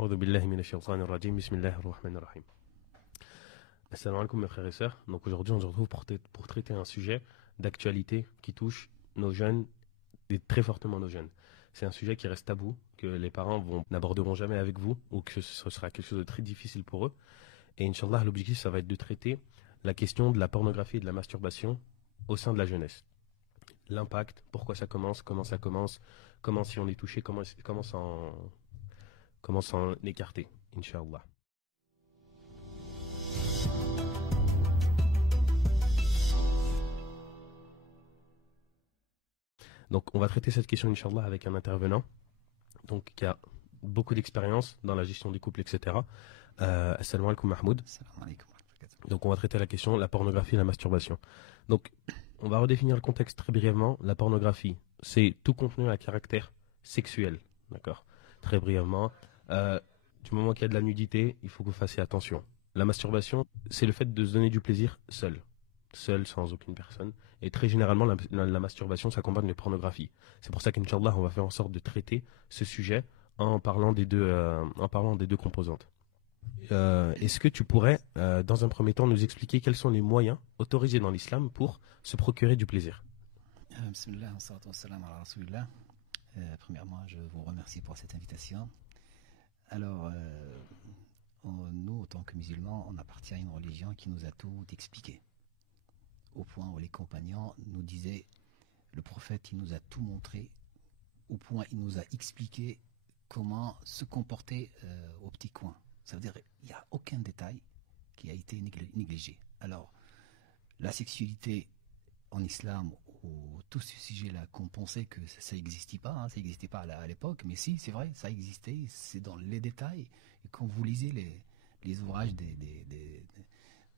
A'udhu billahi minash shaitanir rajim, bismillahir rahmanir rahim. Assalamu alaikum mes frères et sœurs. Donc aujourd'hui on se retrouve pour traiter un sujet d'actualité qui touche nos jeunes et très fortement nos jeunes. C'est un sujet qui reste tabou, que les parents n'aborderont jamais avec vous ou que ce sera quelque chose de très difficile pour eux. Et Inch'Allah, l'objectif ça va être de traiter la question de la pornographie et de la masturbation au sein de la jeunesse. L'impact, pourquoi ça commence, comment si on est touché, comment s'en écarter, Inch'Allah. Donc, on va traiter cette question, Inch'Allah, avec un intervenant donc, qui a beaucoup d'expérience dans la gestion des couples, etc. Assalamu alaikum, Mahmoud. Assalamu alaikum. Donc, on va traiter la question la pornographie et la masturbation. Donc, on va redéfinir le contexte très brièvement. La pornographie, c'est tout contenu à caractère sexuel. D'accord ? Très brièvement. Du moment qu'il y a de la nudité, il faut que vous fassiez attention. La masturbation, c'est le fait de se donner du plaisir seul, sans aucune personne. Et très généralement, la masturbation s'accompagne de pornographie. C'est pour ça qu'Inch'Allah, on va faire en sorte de traiter ce sujet en parlant des deux composantes. Est-ce que tu pourrais, dans un premier temps, nous expliquer quels sont les moyens autorisés dans l'islam pour se procurer du plaisir? Bismillah, wassalatu wassalamu ala rasulillah. Premièrement, je vous remercie pour cette invitation. Alors, nous, en tant que musulmans, on appartient à une religion qui nous a tout expliqué. Au point où les compagnons nous disaient, le prophète, il nous a tout montré, au point il nous a expliqué comment se comporter au petit coin. Ça veut dire qu'il n'y a aucun détail qui a été négligé. Alors, la sexualité en islam, ou tout ce sujet-là, qu'on pensait que ça n'existait pas, ça n'existait pas à l'époque, mais si, c'est vrai, ça existait, c'est dans les détails. Et quand vous lisez les ouvrages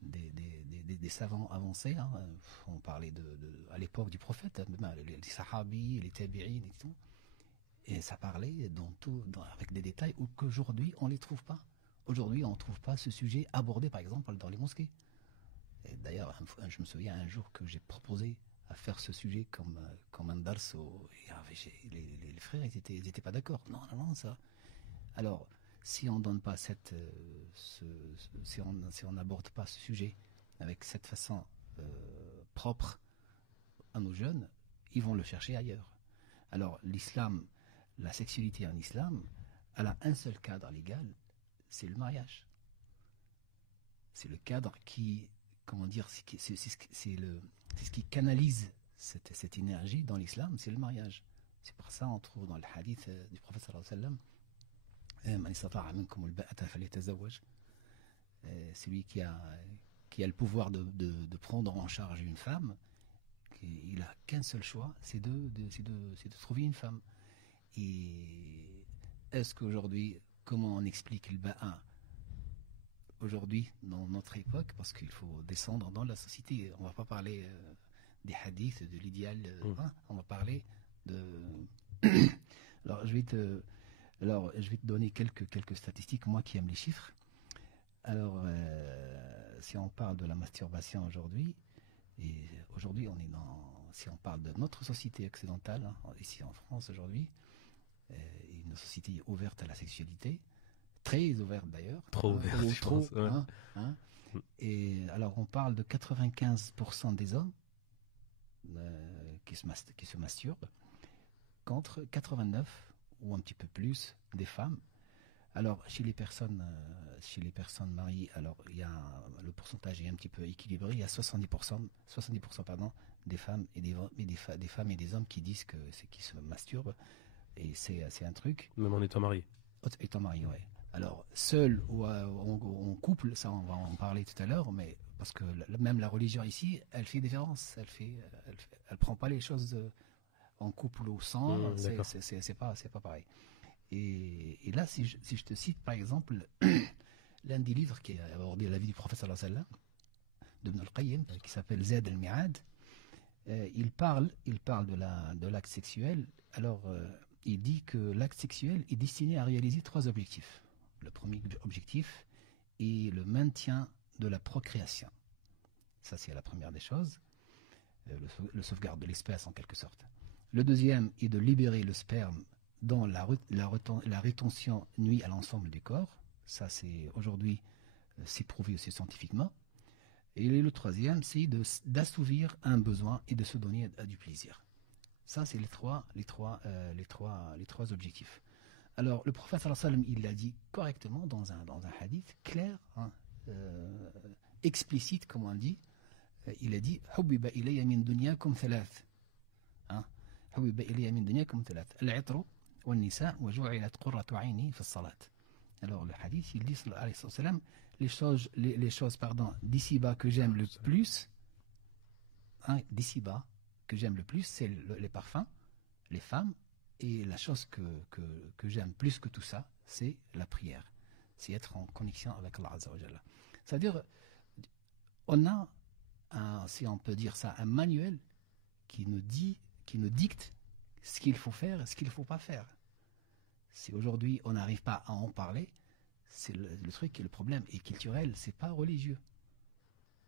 des savants avancés, on parlait à l'époque du prophète, les sahabis, les tabi'in et tout, et ça parlait avec des détails qu'aujourd'hui on ne les trouve pas. Aujourd'hui, on ne trouve pas ce sujet abordé, par exemple, dans les mosquées. Et d'ailleurs, je me souviens un jour que j'ai proposé à faire ce sujet comme un dars. Les frères, ils étaient pas d'accord. Non, ça. Alors, si on donne pas si on n'aborde pas ce sujet avec cette façon propre à nos jeunes, ils vont le chercher ailleurs. Alors, l'islam, la sexualité en islam, elle a un seul cadre légal, c'est le mariage. C'est le cadre qui, comment dire, c'est ce qui canalise cette énergie dans l'islam, c'est le mariage. C'est pour ça on trouve dans le hadith du prophète sallallahu alayhi wa sallam, celui qui a le pouvoir de prendre en charge une femme, il n'a qu'un seul choix, c'est de trouver une femme. Et est-ce qu'aujourd'hui, comment on explique le ba'a aujourd'hui, dans notre époque, parce qu'il faut descendre dans la société. On ne va pas parler des hadiths, de l'idéal, on va parler de... Alors, je vais te donner quelques statistiques, moi qui aime les chiffres. Alors, si on parle de la masturbation aujourd'hui, et aujourd'hui, si on parle de notre société occidentale, ici en France aujourd'hui, une société ouverte à la sexualité, très ouverte d'ailleurs. Trop ouverte, je pense. Ouais. Et alors, on parle de 95% des hommes qui se masturbent, contre 89 ou un petit peu plus des femmes. Alors, chez les personnes mariées, alors le pourcentage est un petit peu équilibré. Il y a 70% des femmes et des femmes et des hommes qui disent qui se masturbent. Et c'est un truc. Même en étant marié. Étant marié, ouais. Alors, seul ou en couple, ça on va en parler tout à l'heure, mais parce que même la religion ici, elle fait différence. Elle prend pas les choses en couple ou sans. C'est pas pareil. Et là, si je te cite par exemple l'un des livres qui a abordé la vie du prophète sallallahu alayhi wa sallam, d'Ibn al-Qayyim, qui s'appelle Zad al-Mi'ad, il parle de l'acte sexuel. Alors, il dit que l'acte sexuel est destiné à réaliser 3 objectifs. Le premier objectif est le maintien de la procréation. Ça, c'est la première des choses. Le sauvegarde de l'espèce, en quelque sorte. Le deuxième est de libérer le sperme dont la rétention nuit à l'ensemble du corps. Ça, c'est aujourd'hui, c'est prouvé aussi scientifiquement. Et le troisième, c'est d'assouvir un besoin et de se donner à du plaisir. Ça, c'est les trois objectifs. Alors, le prophète sallallahu alayhi wa sallam, il l'a dit correctement dans un hadith clair, hein, explicite, comme on dit. Il a dit حُبِّبَ إِلَيَّ مِنْ دُنْيَاكُمْ ثَلَاث. حُبِّبَ إِلَيَّ مِنْ دُنْيَاكُمْ ثَلَاث الْعِطْرُ وَالنِّسَاءُ وَجُعِلَتْ قُرَّةُ عَيْنِي فِي الصَّلَاةِ. Alors, le hadith, il dit sallallahu alayhi wa sallam, les choses d'ici-bas que j'aime le plus, hein, d'ici-bas que j'aime le plus, c'est les parfums, les femmes, et la chose que j'aime plus que tout ça, c'est la prière. C'est être en connexion avec Allah Azza wa Jalla. C'est-à-dire, on a, si on peut dire ça, un manuel qui nous dicte ce qu'il faut faire et ce qu'il ne faut pas faire. Si aujourd'hui on n'arrive pas à en parler, c'est le truc qui est le problème. Et culturel, c'est pas religieux.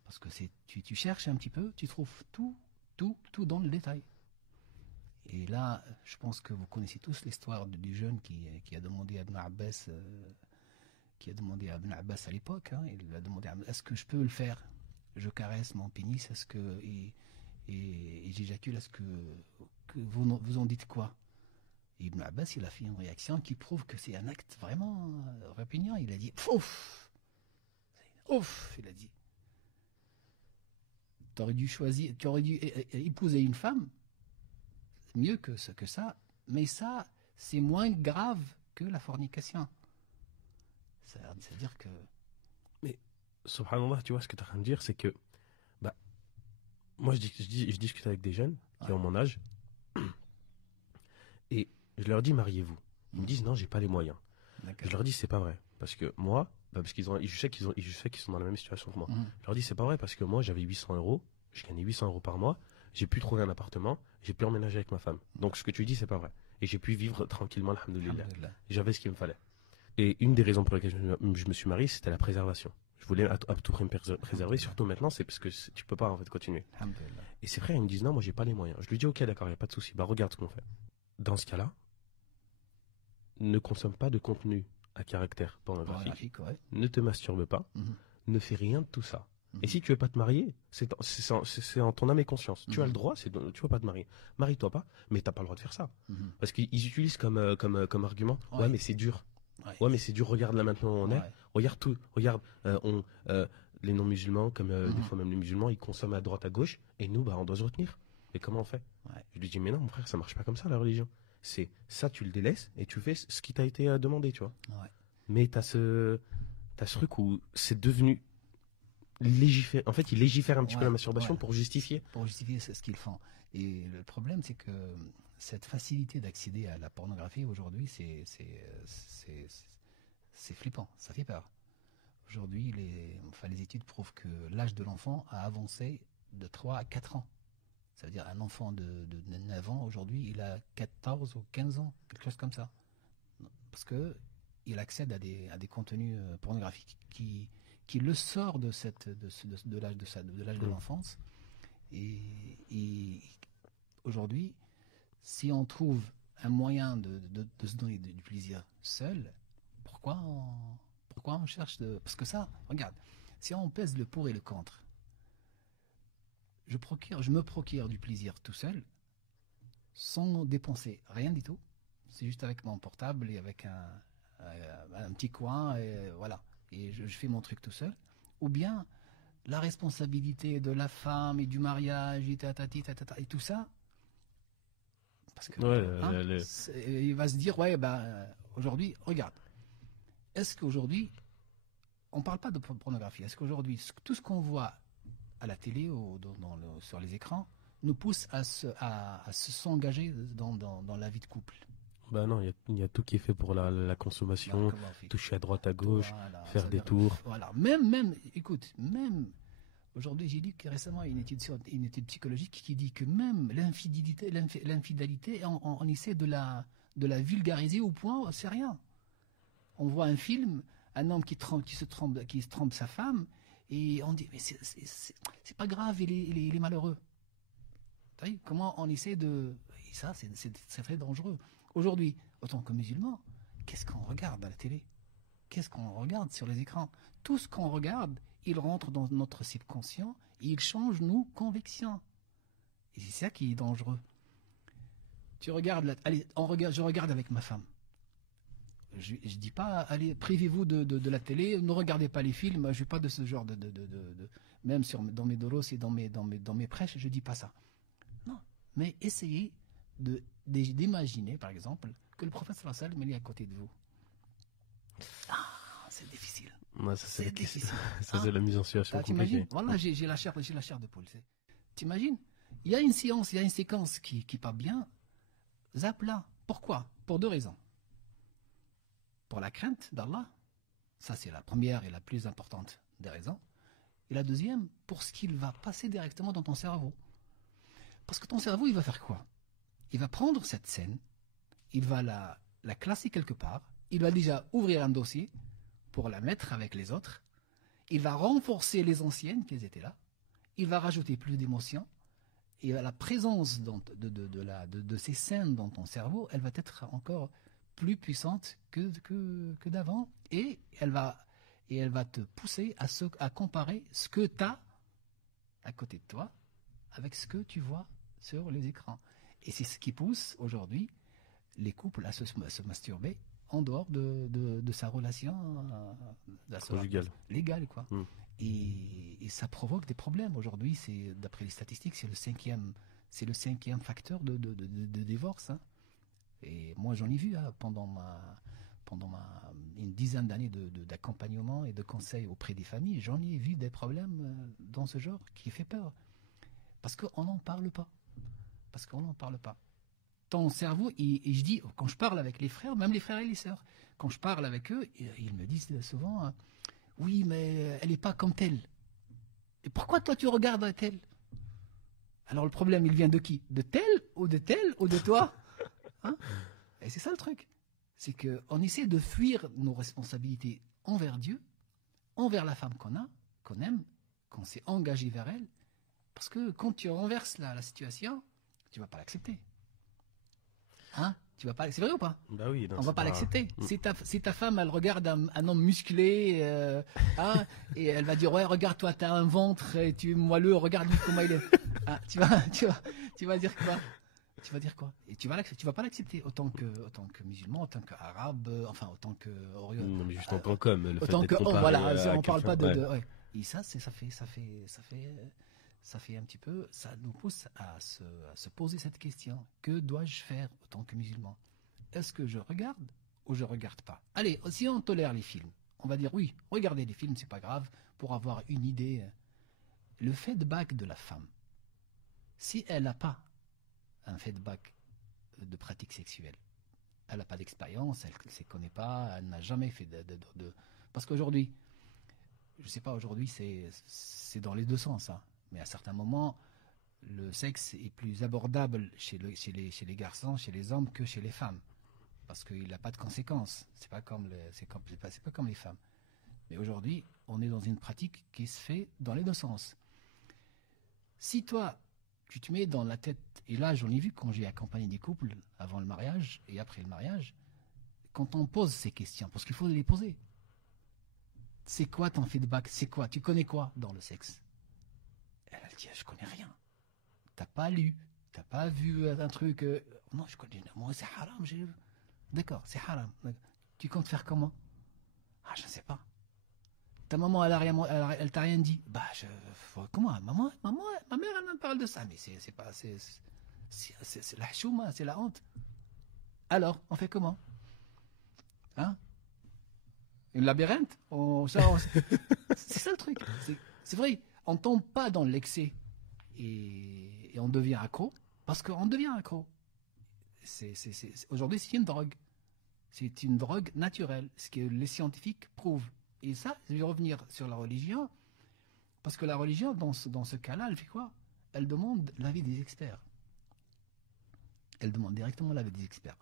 Parce que tu cherches un petit peu, tu trouves tout dans le détail. Et là, je pense que vous connaissez tous l'histoire du jeune qui a demandé à Ibn Abbas, à l'époque, hein, il a demandé est-ce que je peux le faire? Je caresse mon pénis, est-ce que et j'éjacule, est-ce que vous en dites quoi? Et Ibn Abbas, il a fait une réaction qui prouve que c'est un acte vraiment répugnant. Il a dit ouf, il a dit. Tu aurais dû épouser une femme, mieux que ça, mais ça, c'est moins grave que la fornication. C'est-à-dire que. Mais, subhanallah, tu vois, ce que tu es en train de dire, c'est que, bah, moi, je discute avec des jeunes qui ont mon âge, et je leur dis, mariez-vous. Ils me disent, non, j'ai pas les moyens. Je leur dis, c'est pas vrai. Parce que moi, parce qu'ils je sais qu'ils sont dans la même situation que moi. Je leur dis, c'est pas vrai, parce que moi, j'avais 800 euros, je gagnais 800 euros par mois, j'ai pu trouver un appartement, j'ai pu emménager avec ma femme. Donc, ce que tu dis, c'est pas vrai. Et j'ai pu vivre tranquillement, alhamdoulilah. J'avais ce qu'il me fallait. Et une des raisons pour lesquelles je me suis marié, c'était la préservation. Je voulais à tout prix me préserver, surtout maintenant, c'est parce que tu peux pas en fait continuer. Et c'est vrai, ils me disent, non, moi, j'ai pas les moyens. Je lui dis, ok, d'accord, il n'y a pas de souci, bah, regarde ce qu'on fait. Dans ce cas-là, ne consomme pas de contenu à caractère pornographique, ouais. Ne te masturbe pas, ne fais rien de tout ça. Et si tu veux pas te marier, c'est en ton âme et conscience. Tu as le droit, tu veux pas te marier. Marie-toi pas, mais t'as pas le droit de faire ça. Parce qu'ils utilisent comme argument, ouais, mais c'est dur. Ouais, mais c'est dur, regarde là maintenant où on est. Regarde tout, regarde, les non-musulmans, comme des fois même les musulmans, ils consomment à droite, à gauche, et nous, bah, on doit se retenir. Et comment on fait? Je lui dis, mais non, mon frère, ça marche pas comme ça, la religion. C'est ça, tu le délaisses, et tu fais ce qui t'a été demandé, tu vois. Mais t'as ce truc où c'est devenu en fait, ils légifèrent un petit peu la masturbation pour justifier. Pour justifier ce qu'ils font. Et le problème, c'est que cette facilité d'accéder à la pornographie aujourd'hui, c'est flippant, ça fait peur. Aujourd'hui, les études prouvent que l'âge de l'enfant a avancé de 3 à 4 ans. Ça veut dire un enfant de 9 ans, aujourd'hui, il a 14 ou 15 ans, quelque chose comme ça. Parce qu'il accède à des contenus pornographiques qui le sort de l'âge de l'enfance. Et aujourd'hui, si on trouve un moyen de se donner du plaisir seul, pourquoi on cherche Parce que ça, regarde, si on pèse le pour et le contre, je me procure du plaisir tout seul, sans dépenser rien du tout. C'est juste avec mon portable et avec un petit coin, et voilà. Et je fais mon truc tout seul. Ou bien la responsabilité de la femme et du mariage et tout ça. Parce que il va se dire, aujourd'hui, regarde. Est-ce qu'aujourd'hui, on ne parle pas de pornographie, est-ce qu'aujourd'hui, tout ce qu'on voit à la télé ou sur les écrans nous pousse à s'engager dans la vie de couple? Ben non, il y a tout qui est fait pour la consommation, toucher à droite, à gauche, faire des tours. Voilà, même aujourd'hui, j'ai lu récemment une étude psychologique qui dit que même l'infidélité, on essaie de la vulgariser au point, c'est rien. On voit un film, un homme qui se trompe sa femme, et on dit mais c'est pas grave, il est malheureux. Vous voyez comment on essaie de... Et ça, c'est très dangereux. Aujourd'hui, autant que musulmans, qu'est-ce qu'on regarde à la télé? Qu'est-ce qu'on regarde sur les écrans? Tout ce qu'on regarde, il rentre dans notre subconscient et il change nos convictions. Et c'est ça qui est dangereux. Tu regardes, allez, je regarde avec ma femme. Je dis pas, allez, privez-vous de la télé, ne regardez pas les films, je suis pas de ce genre même dans mes doros et dans mes prêches, je dis pas ça. Non, mais essayez d'imaginer, par exemple, que le prophète sallallahu alayhi wa sallam est à côté de vous. Ah, c'est difficile. Ouais, ça, c'est difficile. Ça, c'est la mise en situation T'imagines? compliquée. Voilà, j'ai la chair de poule. T'imagines? Il y a une séance, il y a une séquence qui part bien. Zappe là. Pourquoi? Pour 2 raisons. Pour la crainte d'Allah. Ça, c'est la première et la plus importante des raisons. Et la deuxième, pour ce qu'il va passer directement dans ton cerveau. Parce que ton cerveau, il va faire quoi? Il va prendre cette scène, il va la classer quelque part, il va déjà ouvrir un dossier pour la mettre avec les autres, il va renforcer les anciennes qui étaient là, il va rajouter plus d'émotions, et la présence de ces scènes dans ton cerveau, elle va être encore plus puissante que d'avant, et elle va te pousser à comparer ce que tu as à côté de toi avec ce que tu vois sur les écrans. Et c'est ce qui pousse aujourd'hui les couples à se masturber en dehors de sa relation conjugale, légale, quoi. Mm. Et ça provoque des problèmes. Aujourd'hui, d'après les statistiques, c'est le cinquième facteur de divorce. Hein. Et moi, j'en ai vu pendant une dizaine d'années d'accompagnement et de conseils auprès des familles. J'en ai vu des problèmes dans ce genre qui fait peur. Parce qu'on n'en parle pas. Ton cerveau, et je dis, quand je parle avec les frères, même les frères et les sœurs, quand je parle avec eux, ils me disent souvent, oui, mais elle n'est pas comme telle. Et pourquoi toi tu regardes telle? Alors le problème, il vient de qui? De telle ou de toi? Hein? Et c'est ça le truc. C'est qu'on essaie de fuir nos responsabilités envers Dieu, envers la femme qu'on aime, qu'on s'est engagé vers elle. Parce que quand tu renverses la situation, tu ne vas pas l'accepter. Hein? Tu vas pas, c'est vrai ou pas? Bah oui, non, on va pas l'accepter. Mm. Si ta femme, elle regarde un homme musclé, hein, et elle va dire, ouais, regarde, toi, tu as un ventre, et tu es moelleux, regarde comment il est. Ah, tu vas dire quoi? Tu vas dire quoi? Et tu vas pas l'accepter autant que musulman, autant qu'arabe, enfin autant que Non, mais juste en tant qu'homme, le fait autant d'être que comparé voilà, à on parle pas quelqu'un, ouais. ouais. Et ça fait un petit peu, ça nous pousse à se poser cette question. Que dois-je faire autant que musulman? Est-ce que je regarde ou je regarde pas? Allez, si on tolère les films, on va dire oui, regardez les films, c'est pas grave, pour avoir une idée. Le feedback de la femme, si elle n'a pas un feedback de pratique sexuelle, elle n'a pas d'expérience, elle ne se connaît pas, elle n'a jamais fait Parce qu'aujourd'hui, je sais pas, aujourd'hui c'est dans les deux sens, hein. Mais à certains moments, le sexe est plus abordable chez les garçons, chez les hommes que chez les femmes. Parce qu'il n'a pas de conséquences. C'est pas comme les femmes. Mais aujourd'hui, on est dans une pratique qui se fait dans les deux sens. Si toi, tu te mets dans la tête, et là j'en ai vu quand j'ai accompagné des couples avant le mariage et après le mariage, quand on pose ces questions, parce qu'il faut les poser. C'est quoi ton feedback? C'est quoi? Tu connais quoi dans le sexe? Elle dit, je connais rien. T'as pas lu, t'as pas vu un truc. Non, je connais. Moi, c'est haram. D'accord, c'est haram. Tu comptes faire comment? Ah, je ne sais pas. Ta maman, elle t'a rien dit. Bah, comment? Ma mère, elle me parle de ça, mais c'est pas, c'est la chouma, c'est la honte. Alors, on fait comment? Hein? Une labyrinthe? C'est ça le truc. C'est vrai. On tombe pas dans l'excès et on devient accro, parce qu'on devient accro. Aujourd'hui, c'est une drogue. C'est une drogue naturelle, ce que les scientifiques prouvent. Et ça, je vais revenir sur la religion, parce que la religion, dans ce cas-là, elle fait quoi? Elle demande l'avis des experts. Elle demande directement l'avis des experts.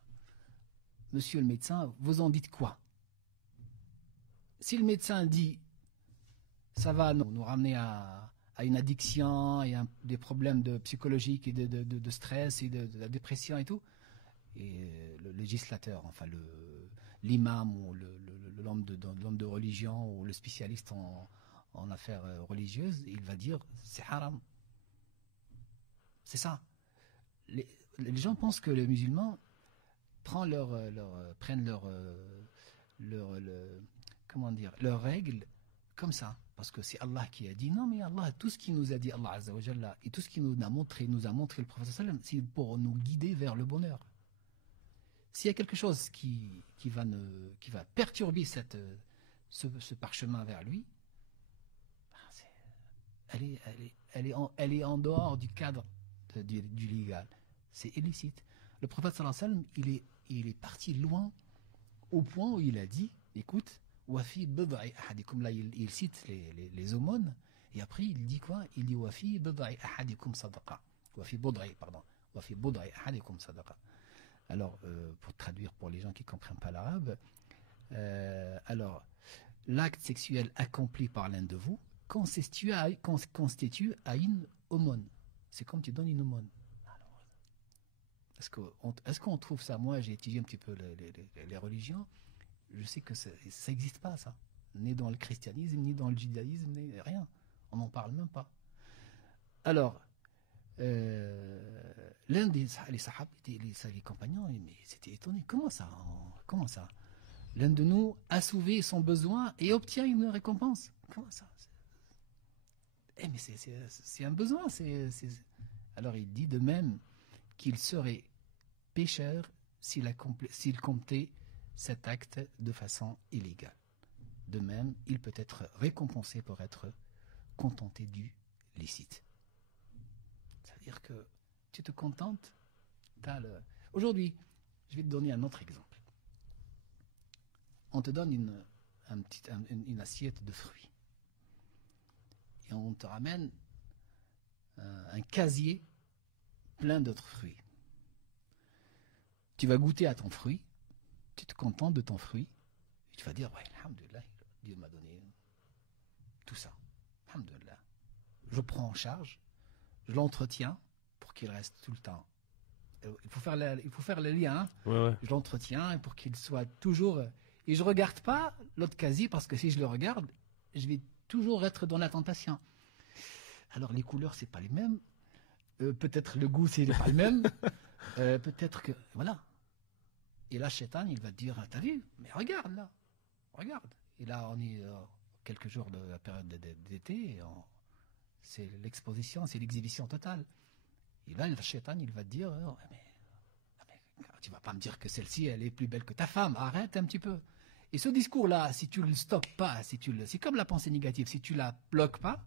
Monsieur le médecin, vous en dites quoi? Si le médecin dit ça va nous ramener à une addiction et des problèmes psychologiques et de stress et de la dépression et tout, le législateur, enfin l'imam ou l'homme de religion ou le spécialiste en affaires religieuses, il va dire c'est haram. C'est ça. Les gens pensent que les musulmans prennent leurs règles comme ça. Parce que c'est Allah qui a dit. Non, mais Allah, tout ce qu'il nous a dit, Allah Azza wa Jalla, et tout ce qu'il nous a montré le prophète sallam, c'est pour nous guider vers le bonheur. S'il y a quelque chose qui va perturber ce parchemin vers lui, elle est en dehors du cadre du légal. C'est illicite. Le prophète sallallahu alayhi wa sallam, il est parti loin au point où il a dit, écoute, wafi bid'i ahadikum, là il cite les aumônes, et après il dit quoi? Il dit wafi bid'i ahadikum sadaqa. Wafi bid'i ahadikum sadaqa. Alors, pour traduire pour les gens qui ne comprennent pas l'arabe, alors, l'acte sexuel accompli par l'un de vous constitue à une aumône. C'est comme tu donnes une aumône. Est-ce qu'on trouve ça? Moi, j'ai étudié un petit peu les religions. Je sais que ça n'existe pas, ça. Ni dans le christianisme, ni dans le judaïsme, ni rien. On n'en parle même pas. Alors, l'un des sahab, les compagnons, mais c'était étonné. Comment ça? L'un de nous assouvit son besoin et obtient une récompense. Comment ça? Mais c'est un besoin. Alors il dit de même qu'il serait pécheur s'il comptait cet acte de façon illégale. De même, il peut être récompensé pour être contenté du licite. C'est-à-dire que tu te contentes. Aujourd'hui, je vais te donner un autre exemple. On te donne une assiette de fruits. Et on te ramène un casier plein d'autres fruits. Tu vas goûter à ton fruit, tu te contentes de ton fruit, et tu vas dire, ouais, alhamdoulilah, Dieu m'a donné tout ça. Alhamdoulilah. Je prends en charge, je l'entretiens pour qu'il reste tout le temps. Il faut faire le lien. Hein. Ouais. Je l'entretiens pour qu'il soit toujours... Et je ne regarde pas l'autre casier, parce que si je le regarde, je vais toujours être dans la tentation. Alors les couleurs, c'est pas les mêmes. Peut-être le goût, c'est pas le même. Peut-être que... Voilà. Et là, Shaitan, il va te dire, t'as vu? Mais regarde là. Regarde. Et là, on est quelques jours de la période d'été. C'est l'exposition, c'est l'exhibition totale. Et là, le Shaitan, il va te dire, mais tu vas pas me dire que celle-ci, elle est plus belle que ta femme. Arrête un petit peu. Et ce discours-là, si tu le stoppes pas, c'est comme la pensée négative. Si tu la bloques pas,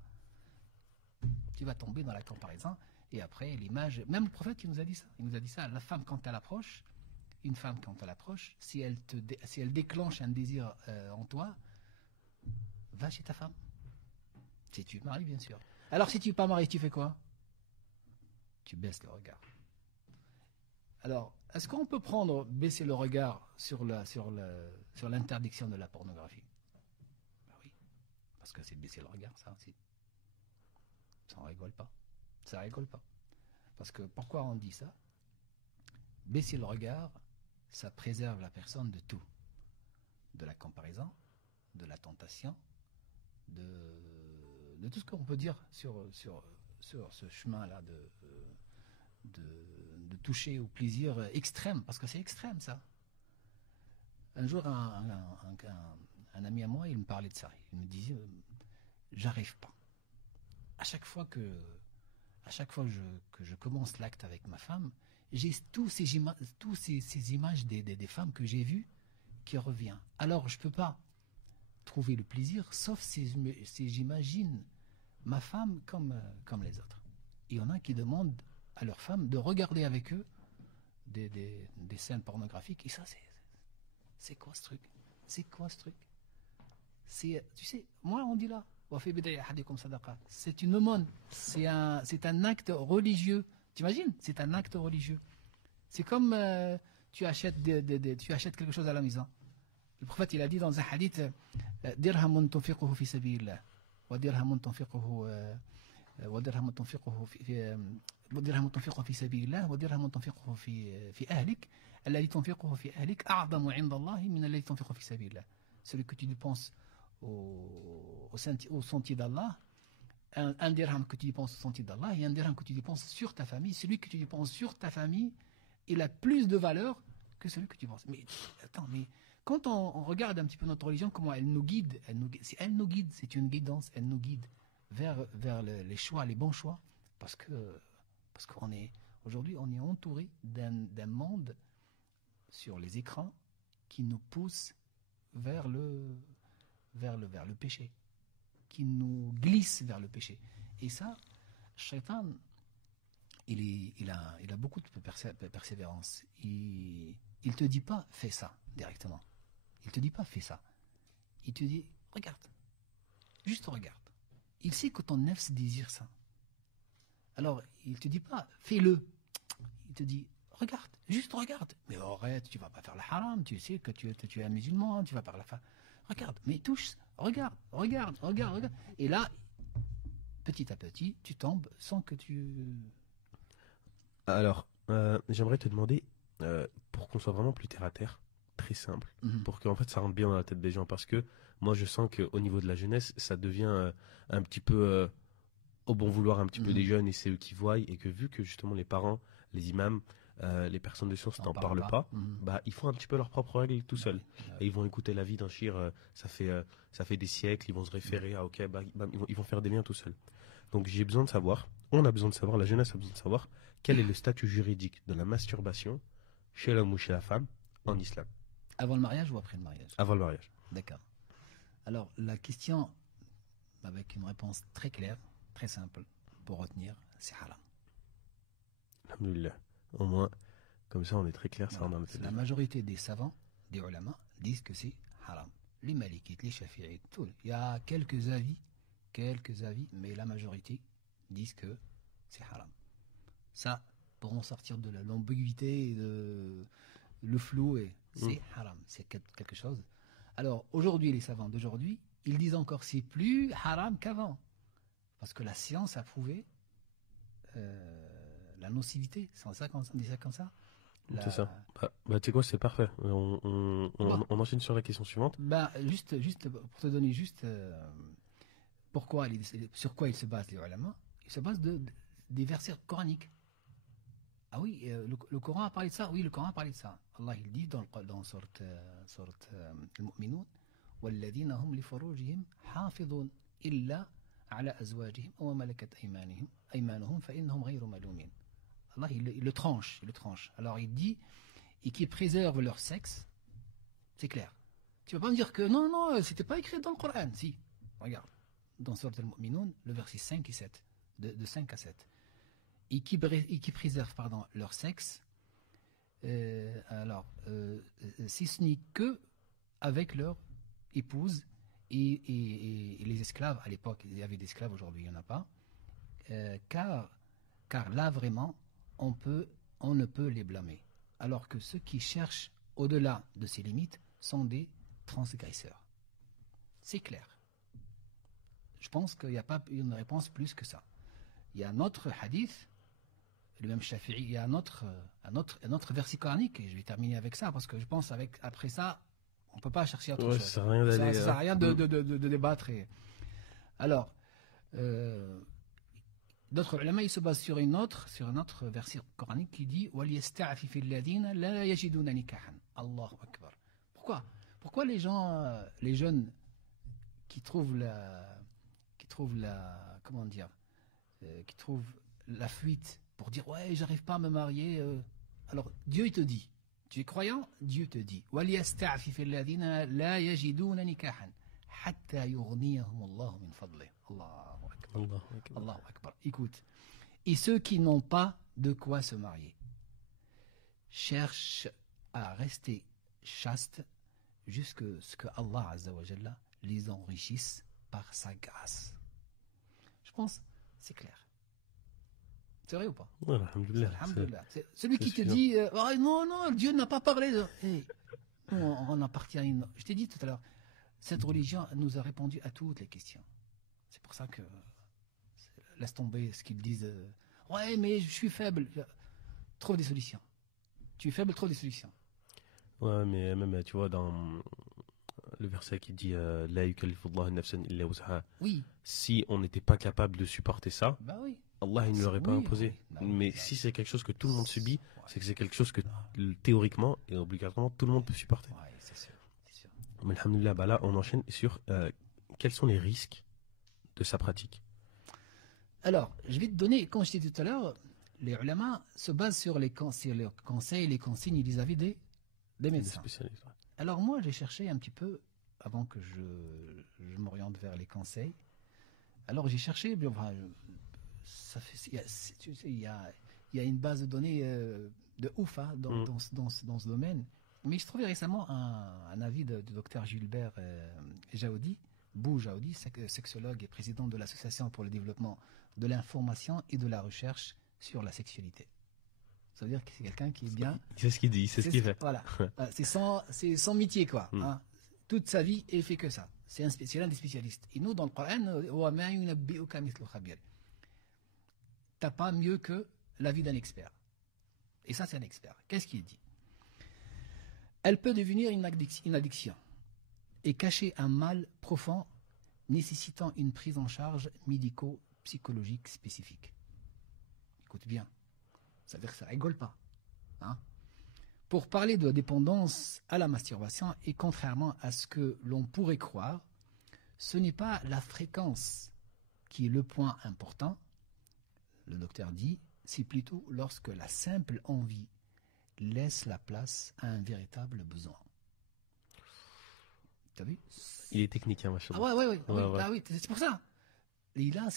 tu vas tomber dans la comparaison. Et après, l'image, même le prophète, il nous a dit ça. Il nous a dit ça. La femme, quand elle approche, une femme, quand elle approche, si elle déclenche un désir en toi, va chez ta femme. Si tu es marié, bien sûr. Alors, si tu n'es pas marié, tu fais quoi? Tu baisses le regard. Alors, est-ce qu'on peut baisser le regard sur l'interdiction de la pornographie? Ben oui, parce que c'est baisser le regard, ça aussi. Ça ne rigole pas. Ça rigole pas. Parce que pourquoi on dit ça? Baisser le regard, ça préserve la personne de tout. De la comparaison, de la tentation, de tout ce qu'on peut dire sur ce chemin-là de toucher au plaisir extrême, parce que c'est extrême ça. Un jour, un ami à moi, il me parlait de ça. Il me disait, j'arrive pas. À chaque fois que je commence l'acte avec ma femme, j'ai tous ces images des femmes que j'ai vues qui reviennent. Alors je peux pas trouver le plaisir, sauf si j'imagine ma femme comme les autres. Il y en a qui demandent à leur femme de regarder avec eux des scènes pornographiques. Et ça, c'est quoi ce truc? C'est quoi ce truc? Tu sais, moi on dit là, c'est une aumône, c'est un acte religieux. T'imagines? C'est un acte religieux. C'est comme tu achètes quelque chose à la maison. Le prophète, il a dit dans un hadith, dirhamun tunfiquhu fi sabilillah wa dirhamun tunfiquhu ودرهم تنفقه ودرهم تنفقه في سبيل الله ودرهم تنفقه في أهلك الذي تنفقه في أهلك أعظم عند الله من الذي تنفقه في سبيل الله. Celui que tu dépenses au sentier d'Allah, un dirham que tu dépenses au sentier d'Allah et un dirham que tu dépenses sur ta famille, celui que tu dépenses sur ta famille, il a plus de valeur que celui que tu penses. Mais attends, mais quand on regarde un petit peu notre religion, comment elle nous guide, c'est une guidance, elle nous guide vers les choix, les bons choix, parce qu'on est aujourd'hui on est entouré d'un monde sur les écrans qui nous pousse vers le péché, qui nous glisse vers le péché. Et ça, Shaitan, il a beaucoup de persévérance. Il te dit pas fais ça directement. Il te dit pas fais ça. Il te dit regarde, juste regarde. Il sait que ton nefs désire ça. Alors il te dit pas fais-le. Il te dit regarde, juste regarde. Mais arrête, tu vas pas faire le haram. Tu sais que tu es un musulman, tu vas pas la faire. Regarde, mais touche, regarde. Et là, petit à petit, tu tombes sans que tu. Alors, j'aimerais te demander, pour qu'on soit vraiment plus terre à terre, très simple, pour qu'en fait ça rentre bien dans la tête des gens, parce que moi je sens qu'au niveau de la jeunesse, ça devient un petit peu au bon vouloir un petit peu des jeunes, et c'est eux qui voient, et que vu que justement les parents, les imams, les personnes de science n'en parlent pas, bah, ils font un petit peu leurs propres règles tout seuls. Et ils vont écouter l'avis d'un shir, ça fait des siècles, ils vont se référer à ok, ils vont faire des liens tout seuls. Donc j'ai besoin de savoir, on a besoin de savoir, la jeunesse a besoin de savoir quel est le statut juridique de la masturbation chez l'homme ou chez la femme en islam. Avant le mariage ou après le mariage? Avant le mariage. D'accord. Alors la question, avec une réponse très claire, très simple, pour retenir, c'est haram. Alhamdulillah. Au moins, comme ça on est très clair, ça rentre dans notre tête. La majorité des savants, des ulama, disent que c'est haram. Les malikites, les shafi'ites, tout. Il y a quelques avis, mais la majorité disent que c'est haram. Ça, pour en sortir de l'ambiguïté, de le flou, c'est haram, c'est quelque chose. Alors aujourd'hui, les savants d'aujourd'hui, ils disent encore c'est plus haram qu'avant, parce que la science a prouvé la nocivité. C'est ça qu'on dit ça comme ça. C'est ça. Bah tu sais quoi, c'est parfait. On enchaîne sur la question suivante. Juste pour te donner sur quoi ils se basent les ulama. Ils se basent des versets coraniques. Ah oui, le Coran a parlé de ça. Oui, le Coran a parlé de ça. Allah il dit dans sourate Al-Mu'minun وَالَّذِينَ هُمْ لِفُرُوجِهِمْ حَافِظُونَ إِلَّا على أزواجهم أو ملكت أيمانهم فإنهم غير ملومين. Allah il le tranche. Alors il dit et qui préservent leur sexe, c'est clair. Tu vas pas me dire que non, c'était pas écrit dans le Coran. Si, regarde, dans Sourate Al-Mu'minun, le verset 5 et 7, de 5 à 7. Et qui préservent leur sexe, si ce n'est que avec leur épouse et les esclaves. À l'époque, il y avait des esclaves, aujourd'hui il n'y en a pas. Car là vraiment, on ne peut les blâmer. Alors que ceux qui cherchent au-delà de ces limites sont des transgresseurs. C'est clair. Je pense qu'il n'y a pas une réponse plus que ça. Il y a un autre hadith, le même Shafi'i, il y a un autre verset coranique, et je vais terminer avec ça, parce que je pense après ça, on ne peut pas chercher autre chose. Ça ne sert à rien de débattre. Alors, d'autres ulama, ils se basent sur un autre verset coranique qui dit وَلْيَسْتَعْفِفِ الَّذِينَ لَا يَجِدُونَ نِكَاحًا. Allahu Akbar. Pourquoi les jeunes qui trouvent la fuite pour dire ouais, j'arrive pas à me marier, alors Dieu il te dit, tu es croyant, Dieu te dit وَلْيَسْتَعْفِفِ الَّذِينَ لَا يَجِدُونَ نِكَاحًا حَتَّى يُغْنِيَهُمُ اللَّهُ مِنْ فَضْلِهِ. Allahu Akbar. Écoute, et ceux qui n'ont pas de quoi se marier cherchent à rester chastes jusqu'à ce que Allah Azza wa Jalla les enrichisse par sa grâce. Je pense, c'est clair. C'est vrai ou pas? Ouais, alhamdoulilah. Celui qui te dit non, Dieu n'a pas parlé de. On appartient à une. Je t'ai dit tout à l'heure, cette religion nous a répondu à toutes les questions. C'est pour ça que laisse tomber ce qu'ils disent. Ouais, mais je suis faible. Trouve des solutions. Tu es faible, trouve des solutions. Ouais, mais même, tu vois, dans le verset qui dit La yukallifullahu nafsan illa wus'aha, Oui, si on n'était pas capable de supporter ça, bah oui. Allah il ne l'aurait pas Oui, imposé. oui, bah oui, Mais bah si c'est quelque chose que tout le monde subit, Ouais. c'est que c'est quelque chose que théoriquement et obligatoirement tout le monde peut supporter. Ouais, c'est sûr. C'est sûr. Mais alhamdoulilah, bah là on enchaîne sur quels sont les risques de sa pratique. Alors, je vais te donner, comme je t'ai dit tout à l'heure, les ulama se basent sur les conseils, les consignes et les avis des Des médecins. spécialistes, ouais. Alors moi, j'ai cherché un petit peu, avant que je m'oriente vers les conseils, alors j'ai cherché, enfin, ça fait, tu sais, il y a une base de données de ouf hein, dans ce domaine. Mais je trouvais récemment un avis du docteur Gilbert Jaoudi, Bou Jaoudi, sexologue et président de l'Association pour le développement de l'information et de la recherche sur la sexualité. Ça veut dire que c'est quelqu'un qui est bien. C'est ce qu'il dit, c'est ce qu'il fait. Voilà. C'est son métier, quoi. Hein. Toute sa vie, il fait que ça. C'est l'un des spécialistes. Et nous, dans le Coran, t'as pas mieux que l'avis d'un expert. Et ça, c'est un expert. Qu'est-ce qu'il dit? Elle peut devenir une addiction et cacher un mal profond nécessitant une prise en charge médico-psychologique spécifique. Écoute bien. Ça veut dire que ça rigole pas. Hein? Pour parler de dépendance à la masturbation, et contrairement à ce que l'on pourrait croire, ce n'est pas la fréquence qui est le point important, le docteur dit, c'est plutôt lorsque la simple envie laisse la place à un véritable besoin. T'as vu? Il est technique, hein, machin. Ah ouais. Ouais. Ah oui, c'est pour ça. Et là,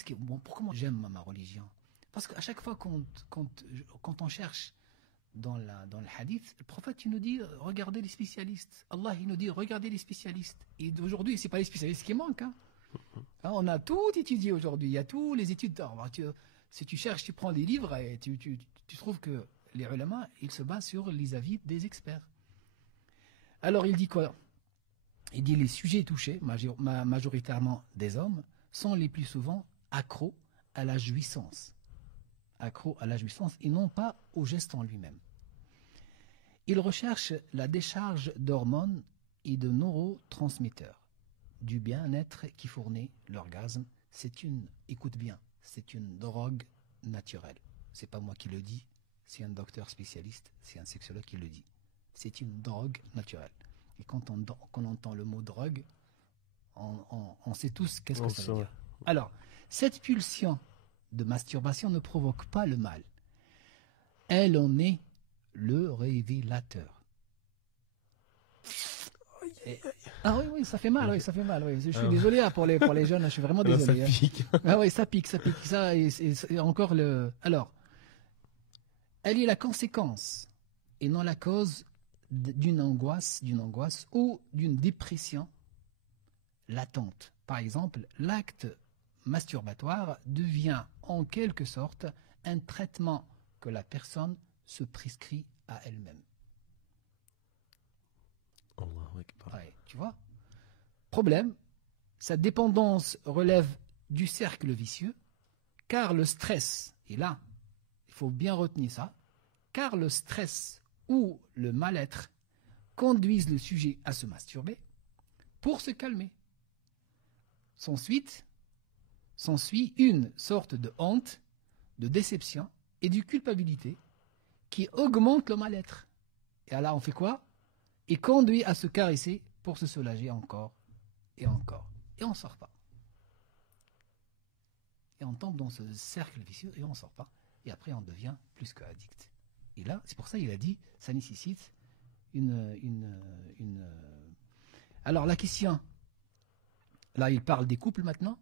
pourquoi moi j'aime ma religion? Parce qu'à chaque fois quand on cherche dans le hadith, le prophète il nous dit regardez les spécialistes. Allah il nous dit regardez les spécialistes. Et aujourd'hui, c'est pas les spécialistes qui manquent. Hein. Hein, on a tout étudié aujourd'hui. Il y a tous les études. Si tu cherches, tu prends des livres et tu trouves que les ulama, ils se basent sur les avis des experts. Alors il dit quoi? Il dit les sujets touchés, majoritairement des hommes, sont les plus souvent accros à la jouissance. Accros à la jouissance et non pas au geste en lui-même. Ils recherchent la décharge d'hormones et de neurotransmetteurs, du bien-être qui fournit l'orgasme. Écoute bien, c'est une drogue naturelle. C'est pas moi qui le dis, c'est un docteur spécialiste, c'est un sexologue qui le dit. C'est une drogue naturelle. Et quand on entend le mot drogue, on sait tous qu'est-ce que ça veut dire. Alors, cette pulsion de masturbation ne provoque pas le mal. Elle en est le révélateur. Ah oui, ça fait mal, oui, ça fait mal. Oui. Je suis désolé pour les jeunes, je suis vraiment désolé. Ça pique. Ah oui, ça pique. Ça, et encore le. Alors, elle est la conséquence et non la cause d'une angoisse ou d'une dépression latente. Par exemple, l'acte masturbatoire devient en quelque sorte un traitement que la personne se prescrit à elle-même. Ouais, tu vois? Problème, sa dépendance relève du cercle vicieux, car le stress, et là, il faut bien retenir ça, car le stress ou le mal-être conduisent le sujet à se masturber pour se calmer. S'ensuit une sorte de honte, de déception et de culpabilité qui augmente le mal-être. Et alors on fait quoi? Et conduit à se caresser pour se soulager encore et encore. Et on ne sort pas. Et on tombe dans ce cercle vicieux et on ne sort pas. Et après on devient plus qu'addict. Et là, c'est pour ça qu'il a dit, ça nécessite Alors la question, là il parle des couples maintenant.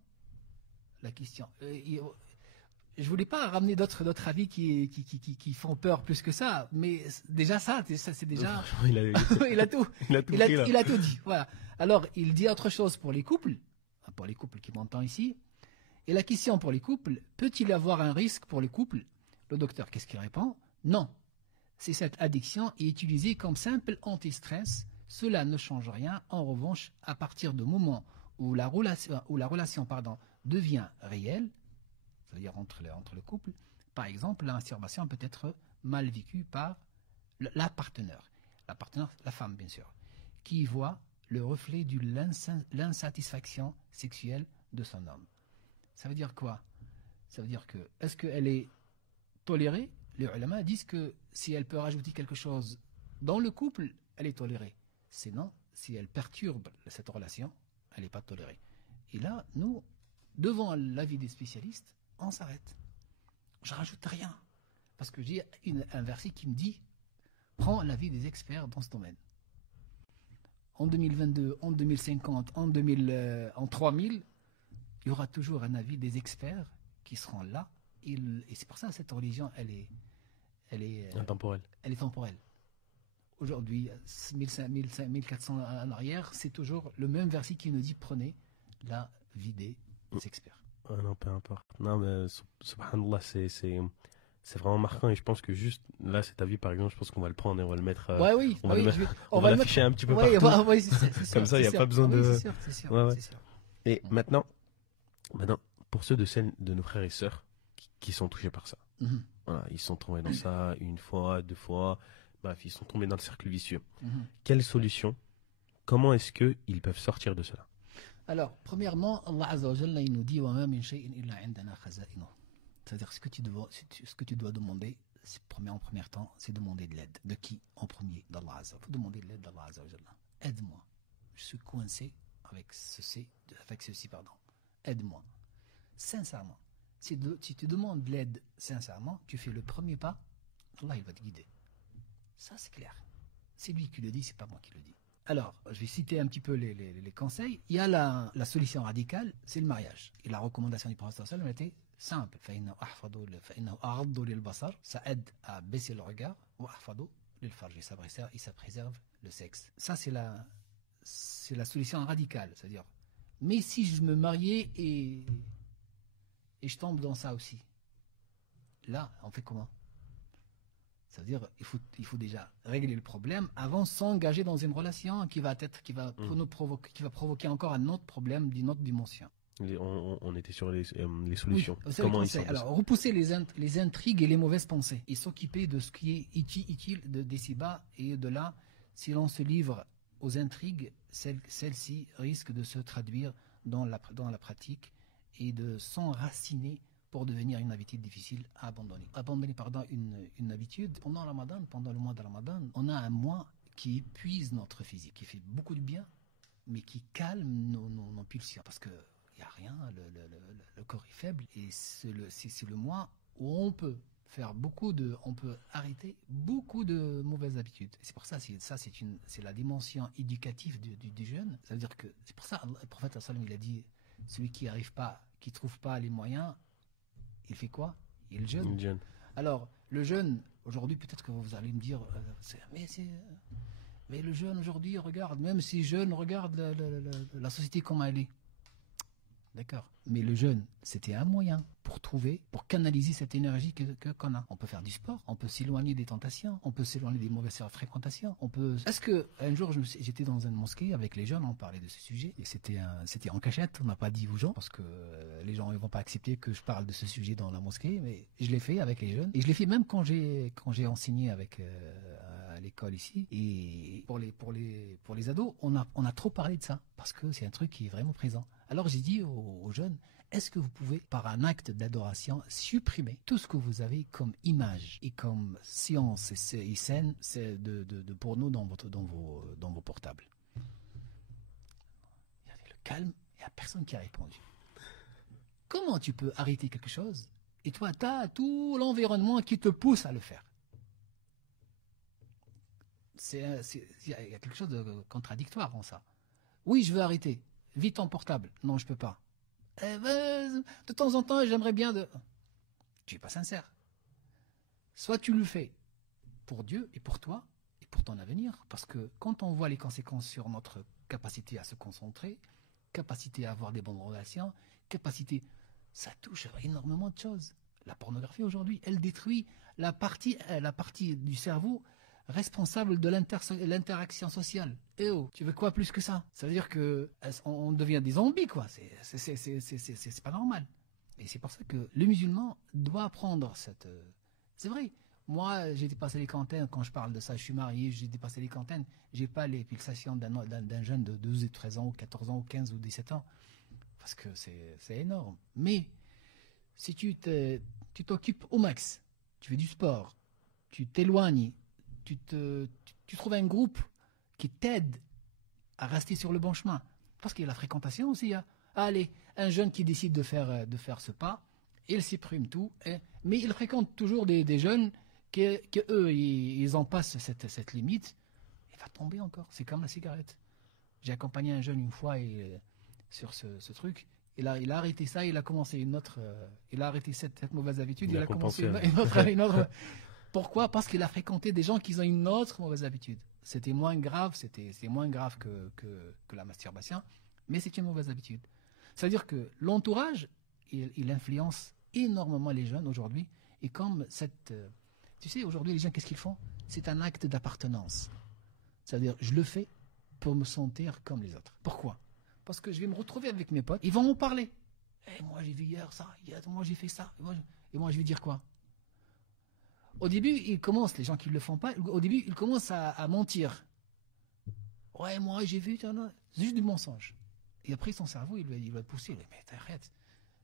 La question, je voulais pas ramener d'autres avis qui font peur plus que ça, mais déjà ça c'est déjà. il a tout dit. Voilà. Alors il dit autre chose pour les couples qui m'entendent ici. Et la question pour les couples, peut-il y avoir un risque pour les couples? Le docteur, qu'est-ce qu'il répond? Non. Si cette addiction est utilisée comme simple anti-stress, cela ne change rien. En revanche, à partir du moment où la relation devient réelle, c'est-à-dire entre le couple. Par exemple, la masturbation peut être mal vécue par la partenaire, la femme bien sûr, qui voit le reflet de l'insatisfaction sexuelle de son homme. Ça veut dire quoi? Ça veut dire que, est-ce qu'elle est tolérée? Les ulama disent que si elle peut rajouter quelque chose dans le couple, elle est tolérée. Sinon, si elle perturbe cette relation, elle n'est pas tolérée. Et là, nous, devant l'avis des spécialistes, on s'arrête. Je ne rajoute rien. Parce que j'ai un verset qui me dit, prends l'avis des experts dans ce domaine. En 2022, en 2050, en 3000, il y aura toujours un avis des experts qui seront là. Et c'est pour ça que cette religion, elle est Intemporelle. Elle est temporelle. Aujourd'hui, 1400 en arrière, c'est toujours le même verset qui nous dit prenez la vie des experts. Non, peu importe. Non, mais subhanallah, c'est vraiment marquant et je pense que juste là, cet avis, par exemple, je pense qu'on va le prendre et on va le mettre. On va l'afficher un petit peu partout. Comme ça, il n'y a pas besoin de. C'est sûr. Et maintenant, pour ceux de nos frères et sœurs qui sont touchés par ça, voilà, ils sont tombés dans ça une fois, deux fois, bref, ils sont tombés dans le cercle vicieux. Quelle solution? Comment est-ce qu'ils peuvent sortir de cela? Alors, premièrement, Allah Azza wa Jalla, il nous dit وَمَا مِنْ شَيْءٍ إِلَّا عِنْدَنَا خَزَائِنُهُ. C'est-à-dire, ce que tu dois demander, en premier temps, c'est demander de l'aide. De qui? En premier, d'Allah Azza. Il faut demander de l'aide d'Allah Azza wa Jalla. Aide-moi. Je suis coincé avec ceci, Aide-moi. Sincèrement. Si tu demandes de l'aide sincèrement, tu fais le premier pas, Allah, il va te guider. Ça, c'est clair. C'est lui qui le dit, c'est pas moi qui le dis. Alors, je vais citer un petit peu les conseils. Il y a la solution radicale, c'est le mariage. Et la recommandation du prophète sallallahu alayhi wa sallam était simple. Ça aide à baisser le regard. Et ça préserve le sexe. Ça, c'est la solution radicale. C'est-à-dire, mais si je me mariais et je tombe dans ça aussi, là, on fait comment? C'est-à-dire, il faut déjà régler le problème avant de s'engager dans une relation qui va provoquer encore un autre problème d'une autre dimension. On était sur les solutions. Oui, comment ils Alors, repousser les intrigues et les mauvaises pensées et s'occuper de ce qui est utile d'ici-bas et de là, si l'on se livre aux intrigues, celles-ci risquent de se traduire dans la pratique et de s'enraciner pour devenir une habitude difficile à abandonner. Une habitude, pendant le mois de Ramadan, on a un mois qui épuise notre physique, qui fait beaucoup de bien, mais qui calme nos pulsions. Parce qu'il n'y a rien, le corps est faible, et c'est le mois où on peut arrêter beaucoup de mauvaises habitudes. Et c'est pour ça, c'est la dimension éducative du jeûne. Ça veut dire que, c'est pour ça, le prophète sallam, il a dit, celui qui trouve pas les moyens, il fait quoi? Il jeûne. Alors, le jeûne, aujourd'hui, peut-être que vous allez me dire, mais le jeûne aujourd'hui, regarde, même si jeûne, regarde la société comme elle est. D'accord. Mais le jeûne, c'était un moyen pour canaliser cette énergie qu'on a. On peut faire du sport, on peut s'éloigner des tentations, on peut s'éloigner des mauvaises fréquentations. Est-ce que un jour j'étais dans une mosquée avec les jeunes, on parlait de ce sujet et c'était en cachette, on n'a pas dit aux gens parce que les gens ne vont pas accepter que je parle de ce sujet dans la mosquée, mais je l'ai fait avec les jeunes et je l'ai fait même quand j'ai enseigné avec à l'école ici et pour les ados, on a trop parlé de ça parce que c'est un truc qui est vraiment présent. Alors j'ai dit aux jeunes, est-ce que vous pouvez, par un acte d'adoration, supprimer tout ce que vous avez comme image et comme science et scène de porno dans vos portables? Il y avait le calme, il n'y a personne qui a répondu. Comment tu peux arrêter quelque chose et toi, tu as tout l'environnement qui te pousse à le faire? Il y a quelque chose de contradictoire en ça. Oui, je veux arrêter. Vite ton portable. Non, je peux pas. De temps en temps, j'aimerais bien de... Tu n'es pas sincère. Soit tu le fais pour Dieu et pour toi et pour ton avenir, parce que quand on voit les conséquences sur notre capacité à se concentrer, capacité à avoir des bonnes relations, ça touche énormément de choses. La pornographie aujourd'hui, elle détruit la partie du cerveau responsable de l'interaction sociale. Eh oh, tu veux quoi plus que ça? Ça veut dire que on devient des zombies, quoi. C'est pas normal. Et c'est pour ça que le musulman doit apprendre cette... C'est vrai, moi j'ai dépassé les quarantaines, quand je parle de ça, je suis marié, j'ai dépassé les quarantaines, j'ai pas les pulsations d'un jeune de 12 ou 13 ans, ou 14 ans, ou 15 ou 17 ans, parce que c'est énorme. Mais si tu t'occupes au max, tu fais du sport, tu t'éloignes, tu trouves un groupe qui t'aide à rester sur le bon chemin. Parce qu'il y a la fréquentation aussi. Hein. Allez, un jeune qui décide de faire ce pas, il supprime tout, mais il fréquente toujours des jeunes que eux, ils en passent cette limite. Il va tomber encore. C'est comme la cigarette. J'ai accompagné un jeune une fois sur ce truc. Il a arrêté ça, il a commencé une autre. Il a arrêté cette mauvaise habitude, il a commencé une autre. Pourquoi? Parce qu'il a fréquenté des gens qui ont une autre mauvaise habitude. C'était moins grave, c'est moins grave que la masturbation, mais c'est une mauvaise habitude. C'est-à-dire que l'entourage, il influence énormément les jeunes aujourd'hui. Et comme tu sais, aujourd'hui, les gens, qu'est-ce qu'ils font? C'est un acte d'appartenance. C'est-à-dire, je le fais pour me sentir comme les autres. Pourquoi? Parce que je vais me retrouver avec mes potes, ils vont m'en parler. Moi, j'ai vu hier ça, moi, j'ai fait ça. Et moi, je vais dire quoi? Au début, ils commencent, les gens qui ne le font pas, au début, ils commencent à mentir. Ouais, moi, j'ai vu, c'est juste du mensonge. Et après, son cerveau, il va pousser. Mais t'arrêtes,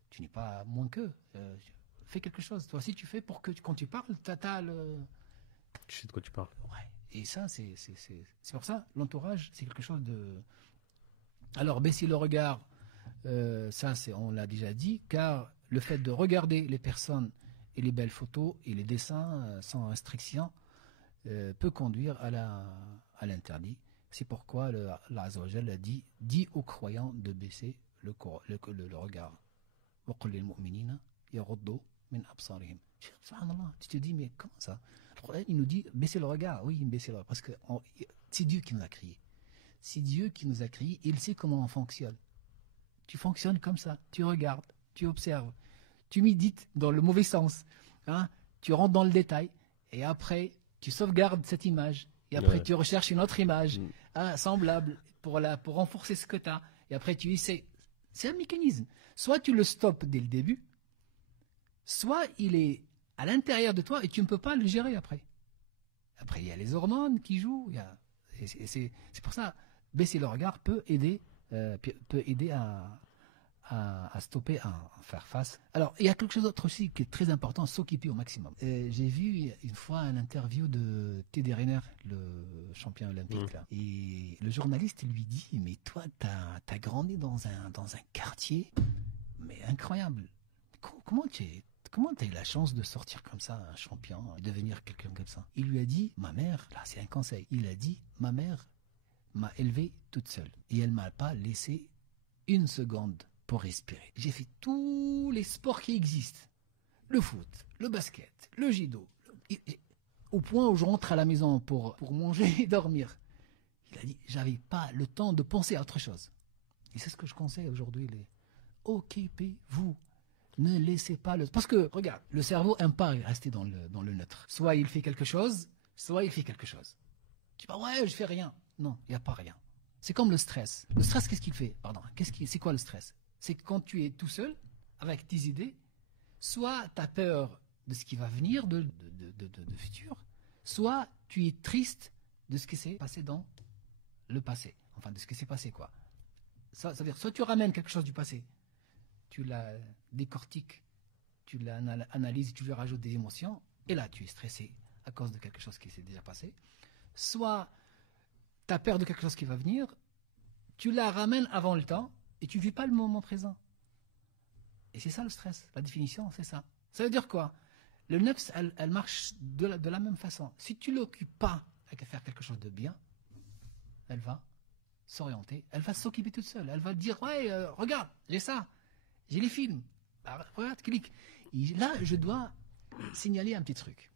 tu n'es pas moins qu'eux. Fais quelque chose. Toi aussi, tu fais pour que quand tu parles, t'as le... Tu sais de quoi tu parles. Ouais. Et ça, c'est pour ça, l'entourage, c'est quelque chose de... Alors, baisser le regard, ça, on l'a déjà dit, car le fait de regarder les personnes et les belles photos et les dessins sans restriction peut conduire à l'interdit. C'est pourquoi Allah Azza wa Jalla a dit aux croyants de baisser le regard. Subhanallah, tu te dis, mais comment ça? Il nous dit, baisser le regard. Oui, baisser le regard, parce que c'est Dieu qui nous a créés. C'est Dieu qui nous a créés, il sait comment on fonctionne. Tu fonctionnes comme ça, tu regardes, tu observes, tu médites dans le mauvais sens. Hein? Tu rentres dans le détail, et après, tu sauvegardes cette image. Et après, tu recherches une autre image semblable pour renforcer ce que tu as. Et après, tu essaies. C'est un mécanisme. Soit tu le stoppes dès le début, soit il est à l'intérieur de toi et tu ne peux pas le gérer après. Après, il y a les hormones qui jouent. C'est pour ça, baisser le regard peut aider à stopper, à faire face. Alors, il y a quelque chose d'autre aussi qui est très important, s'occuper au maximum. J'ai vu une fois une interview de Teddy Riner, le champion olympique. Là. Et le journaliste lui dit, mais toi, t'as grandi dans un quartier, mais incroyable. Comment tu as eu la chance de sortir comme ça, un champion, et devenir quelqu'un comme ça? Il lui a dit, ma mère, là c'est un conseil, il a dit, ma mère m'a élevé toute seule. Et elle m'a pas laissé une seconde pour respirer. J'ai fait tous les sports qui existent. Le foot, le basket, le judo. Au point où je rentre à la maison pour manger et dormir. Il a dit, j'avais pas le temps de penser à autre chose. Et c'est ce que je conseille aujourd'hui. Occupez-vous. Ne laissez pas le... Parce que, regarde, le cerveau n'aime pas rester dans le neutre. Soit il fait quelque chose, soit il fait quelque chose. Tu dis pas, ouais, je fais rien. Non, il n'y a pas rien. C'est comme le stress. Le stress, qu'est-ce qu'il fait? Pardon, c'est quoi le stress? C'est que quand tu es tout seul, avec tes idées, soit tu as peur de ce qui va venir, de futur, soit tu es triste de ce qui s'est passé dans le passé. Enfin, de ce qui s'est passé, quoi. Ça veut dire, soit tu ramènes quelque chose du passé, tu la décortiques, tu l'analyses, tu lui rajoutes des émotions, et là, tu es stressé à cause de quelque chose qui s'est déjà passé. Soit tu as peur de quelque chose qui va venir, tu la ramènes avant le temps, et tu ne vis pas le moment présent. Et c'est ça le stress. La définition, c'est ça. Ça veut dire quoi? Le nefs, elle marche de la même façon. Si tu ne l'occupes pas à faire quelque chose de bien, elle va s'orienter, elle va s'occuper toute seule. Elle va dire, ouais, regarde, j'ai ça, j'ai les films. Bah, regarde, clique. Et là, je dois signaler un petit truc.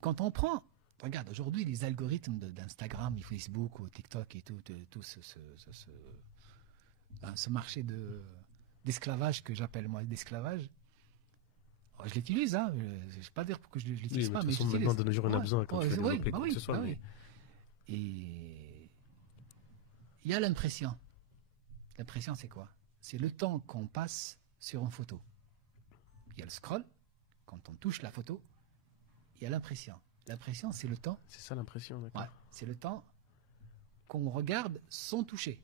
Quand on prend, regarde, aujourd'hui, les algorithmes d'Instagram, Facebook, TikTok et tout ce marché d'esclavage que j'appelle moi d'esclavage, je l'utilise, hein. Je ne vais pas dire que je ne l'utilise pas, mais je l'utilise. Maintenant, de nos jours, on a besoin quand tu veux développer quoi que ce soit. Et il y a l'impression. L'impression, c'est quoi? C'est le temps qu'on passe sur une photo. Il y a le scroll, quand on touche la photo, il y a l'impression. L'impression, c'est le temps. C'est ça l'impression, d'accord. Ouais, c'est le temps qu'on regarde sans toucher.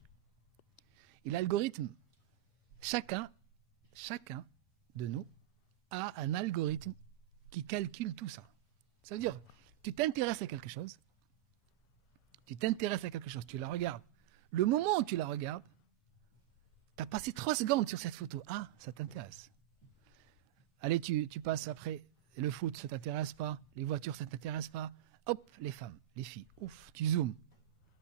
Et l'algorithme, chacun de nous a un algorithme qui calcule tout ça. Ça veut dire, tu t'intéresses à quelque chose, tu la regardes. Le moment où tu la regardes, tu as passé 3 secondes sur cette photo. Ah, ça t'intéresse. Allez, tu passes après, le foot, ça t'intéresse pas, les voitures, ça t'intéresse pas. Hop, les femmes, les filles, ouf, tu zoomes.